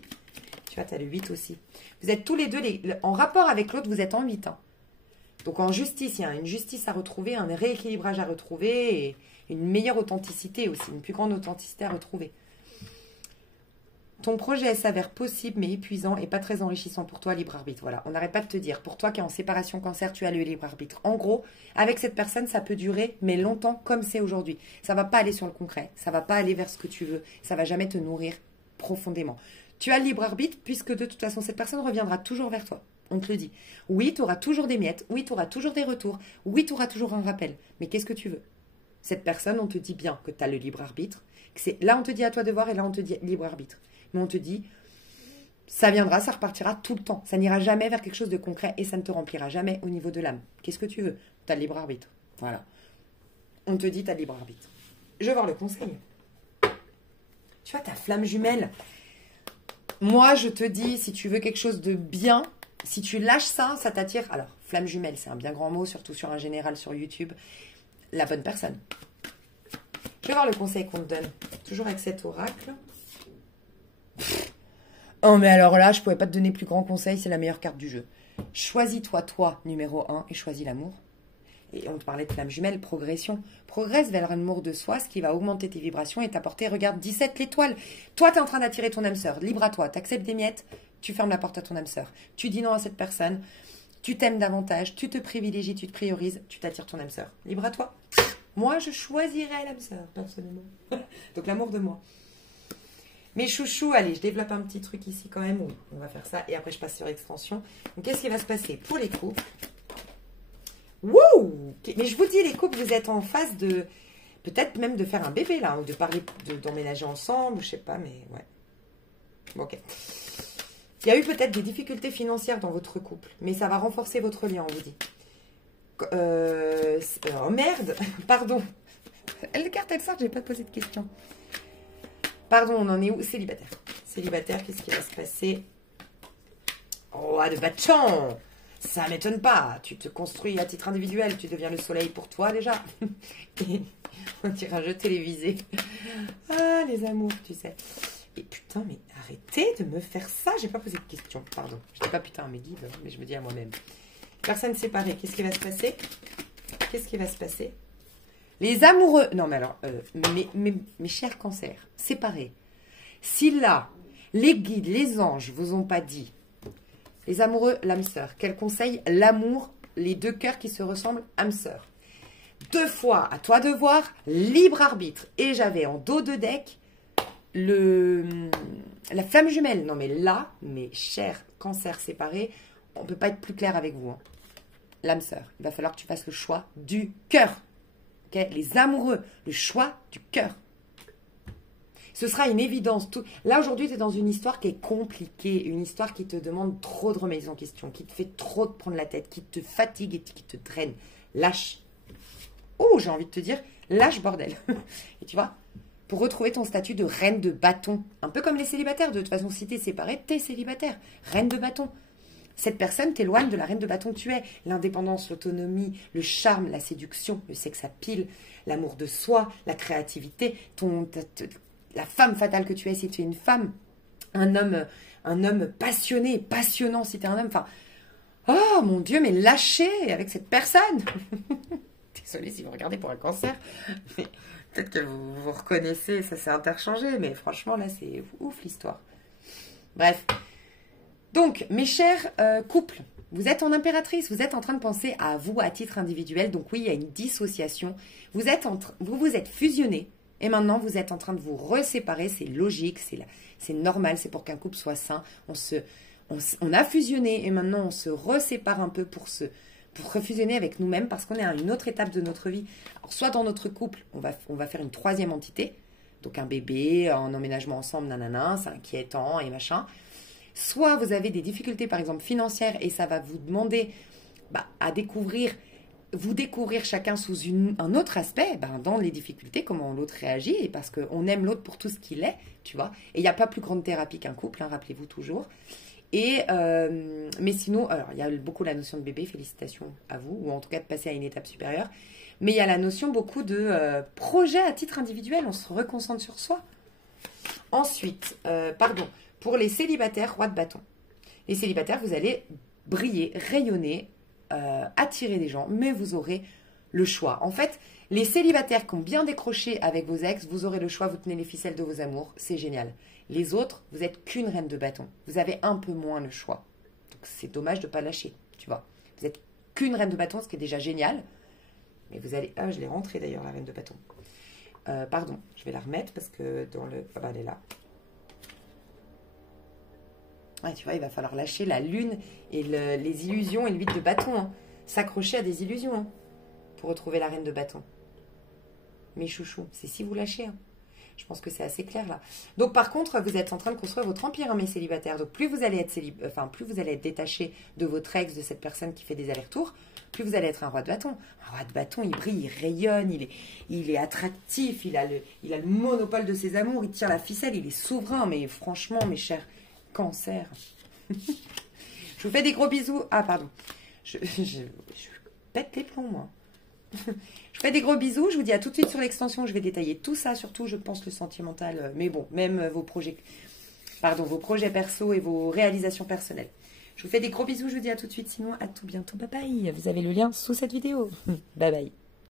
Tu vois, tu as le 8 aussi. Vous êtes tous les deux, en rapport avec l'autre, vous êtes en 8. Hein. Donc en justice, il y a une justice à retrouver, un rééquilibrage à retrouver et une meilleure authenticité aussi, une plus grande authenticité à retrouver. Ton projet s'avère possible mais épuisant et pas très enrichissant pour toi, libre arbitre. Voilà, on n'arrête pas de te dire. Pour toi qui es en séparation cancer, tu as le libre arbitre. En gros, avec cette personne, ça peut durer, mais longtemps comme c'est aujourd'hui. Ça va pas aller sur le concret, ça va pas aller vers ce que tu veux, ça va jamais te nourrir profondément. Tu as le libre arbitre puisque de toute façon, cette personne reviendra toujours vers toi. On te le dit. Oui, tu auras toujours des miettes, oui, tu auras toujours des retours, oui, tu auras toujours un rappel. Mais qu'est-ce que tu veux? Cette personne, on te dit bien que tu as le libre arbitre. Là, on te dit à toi de voir et là, on te dit libre arbitre. Mais on te dit, ça viendra, ça repartira tout le temps. Ça n'ira jamais vers quelque chose de concret et ça ne te remplira jamais au niveau de l'âme. Qu'est-ce que tu veux? Tu as le libre arbitre. Voilà. On te dit, tu as le libre arbitre. Je vais voir le conseil. Tu vois, ta flamme jumelle. Moi, je te dis, si tu veux quelque chose de bien, si tu lâches ça, ça t'attire. Alors, flamme jumelle, c'est un bien grand mot, surtout sur un général sur YouTube. La bonne personne. Je vais voir le conseil qu'on te donne. Toujours avec cet oracle. Oh mais alors là, je ne pouvais pas te donner plus grand conseil, c'est la meilleure carte du jeu. Choisis-toi, toi, numéro 1, et choisis l'amour. Et on te parlait de flamme jumelle, progression. Progresse vers l'amour de soi, ce qui va augmenter tes vibrations et t'apporter, regarde, 17 l'étoile. Toi, tu es en train d'attirer ton âme sœur, libre à toi, tu acceptes des miettes, tu fermes la porte à ton âme sœur. Tu dis non à cette personne, tu t'aimes davantage, tu te privilégies, tu te priorises, tu t'attires ton âme sœur. Libre à toi. Moi, je choisirais l'âme sœur, personnellement. Donc l'amour de moi. Mes chouchous, allez, je développe un petit truc ici quand même. Oui, on va faire ça. Et après, je passe sur l'extension. Donc, qu'est-ce qui va se passer pour les couples? Wouh! Mais je vous dis, les couples, vous êtes en phase de... Peut-être même de faire un bébé, là. Ou de parler, d'emménager ensemble. Je sais pas, mais ouais. Bon, ok. Il y a eu peut-être des difficultés financières dans votre couple. Mais ça va renforcer votre lien, on vous dit. Oh merde! Pardon. Les cartes, elles sortent, j'ai pas posé de questions. Pardon, on en est où? Célibataire. Célibataire, qu'est-ce qui va se passer? Oh, de bâton! Ça m'étonne pas. Tu te construis à titre individuel. Tu deviens le soleil pour toi, déjà. Et on dirait un jeu télévisé. Ah, les amours, tu sais. Et putain, mais arrêtez de me faire ça. J'ai pas posé de questions, pardon. Je dis pas putain à mes guides, mais je me dis à moi-même. Personne séparée, qu'est-ce qui va se passer? Qu'est-ce qui va se passer? Les amoureux, non mais alors, mes chers cancers, séparés. Si là, les guides, les anges vous ont pas dit, les amoureux, l'âme sœur, quel conseil? L'amour, les deux cœurs qui se ressemblent, âme sœur. 2 fois, à toi de voir, libre arbitre. Et j'avais en dos de deck la flamme jumelle. Non mais là, mes chers cancers séparés, on ne peut pas être plus clair avec vous. Hein. L'âme sœur, il va falloir que tu fasses le choix du cœur. Okay, les amoureux, le choix du cœur. Ce sera une évidence. Là, aujourd'hui, tu es dans une histoire qui est compliquée, une histoire qui te demande trop de remise en question, qui te fait trop te prendre la tête, qui te fatigue et qui te draine. Lâche. Oh, j'ai envie de te dire, lâche bordel. Et tu vois, pour retrouver ton statut de reine de bâton, un peu comme les célibataires. De toute façon, si tu es séparé, tu es célibataire. Reine de bâton. Cette personne t'éloigne de la reine de bâton que tu es. L'indépendance, l'autonomie, le charme, la séduction, le sexe à pile, l'amour de soi, la créativité, la femme fatale que tu es si tu es une femme, un homme passionné, passionnant si tu es un homme. Enfin, oh mon Dieu, mais lâchez avec cette personne. Désolée si vous regardez pour un cancer, mais peut-être que vous vous reconnaissez, ça s'est interchangé, mais franchement là c'est ouf l'histoire. Bref. Donc, mes chers couples, vous êtes en impératrice, vous êtes en train de penser à vous à titre individuel. Donc oui, il y a une dissociation. Vous vous êtes fusionnés et maintenant vous êtes en train de vous reséparer. C'est logique, c'est normal, c'est pour qu'un couple soit sain. On a fusionné et maintenant on se resépare un peu pour refusionner avec nous-mêmes parce qu'on est à une autre étape de notre vie. Alors, soit dans notre couple, on va faire une troisième entité, donc un bébé, un emménagement ensemble, nanana, c'est inquiétant et machin. Soit vous avez des difficultés, par exemple, financières, et ça va vous demander à découvrir chacun sous un autre aspect, dans les difficultés, comment l'autre réagit, et parce qu'on aime l'autre pour tout ce qu'il est, tu vois. Et il n'y a pas plus grande thérapie qu'un couple, hein, rappelez-vous toujours. Et, mais sinon, alors, il y a beaucoup la notion de bébé, félicitations à vous, ou en tout cas de passer à une étape supérieure. Mais il y a la notion beaucoup de projet à titre individuel, on se reconcentre sur soi. Ensuite, pour les célibataires, roi de bâton. Les célibataires, vous allez briller, rayonner, attirer des gens, mais vous aurez le choix. En fait, les célibataires qui ont bien décroché avec vos ex, vous aurez le choix, vous tenez les ficelles de vos amours, c'est génial. Les autres, vous n'êtes qu'une reine de bâton. Vous avez un peu moins le choix. Donc c'est dommage de ne pas lâcher, tu vois. Vous n'êtes qu'une reine de bâton, ce qui est déjà génial. Mais vous allez... Ah, je l'ai rentrée d'ailleurs, la reine de bâton. Pardon, je vais la remettre parce que dans le... Ah bah, elle est là. Ouais, tu vois, il va falloir lâcher la lune et les illusions et le 8 de bâton. Hein. S'accrocher à des illusions hein, pour retrouver la reine de bâton. Mes chouchous, c'est si vous lâchez. Hein. Je pense que c'est assez clair là. Donc par contre, vous êtes en train de construire votre empire, hein, mes célibataires. Donc plus vous allez être détaché de votre ex, de cette personne qui fait des allers-retours, plus vous allez être un roi de bâton. Un roi de bâton, il brille, il rayonne, il est attractif, il a le monopole de ses amours, il tire la ficelle, il est souverain. Mais franchement, mes chers cancers, je vous fais des gros bisous. Ah pardon, je pète les plombs moi. Je fais des gros bisous, je vous dis à tout de suite sur l'extension, je vais détailler tout ça, surtout je pense le sentimental, mais bon, même vos projets perso et vos réalisations personnelles. Je vous fais des gros bisous, je vous dis à tout de suite, sinon à tout bientôt, bye bye. Vous avez le lien sous cette vidéo. Bye bye.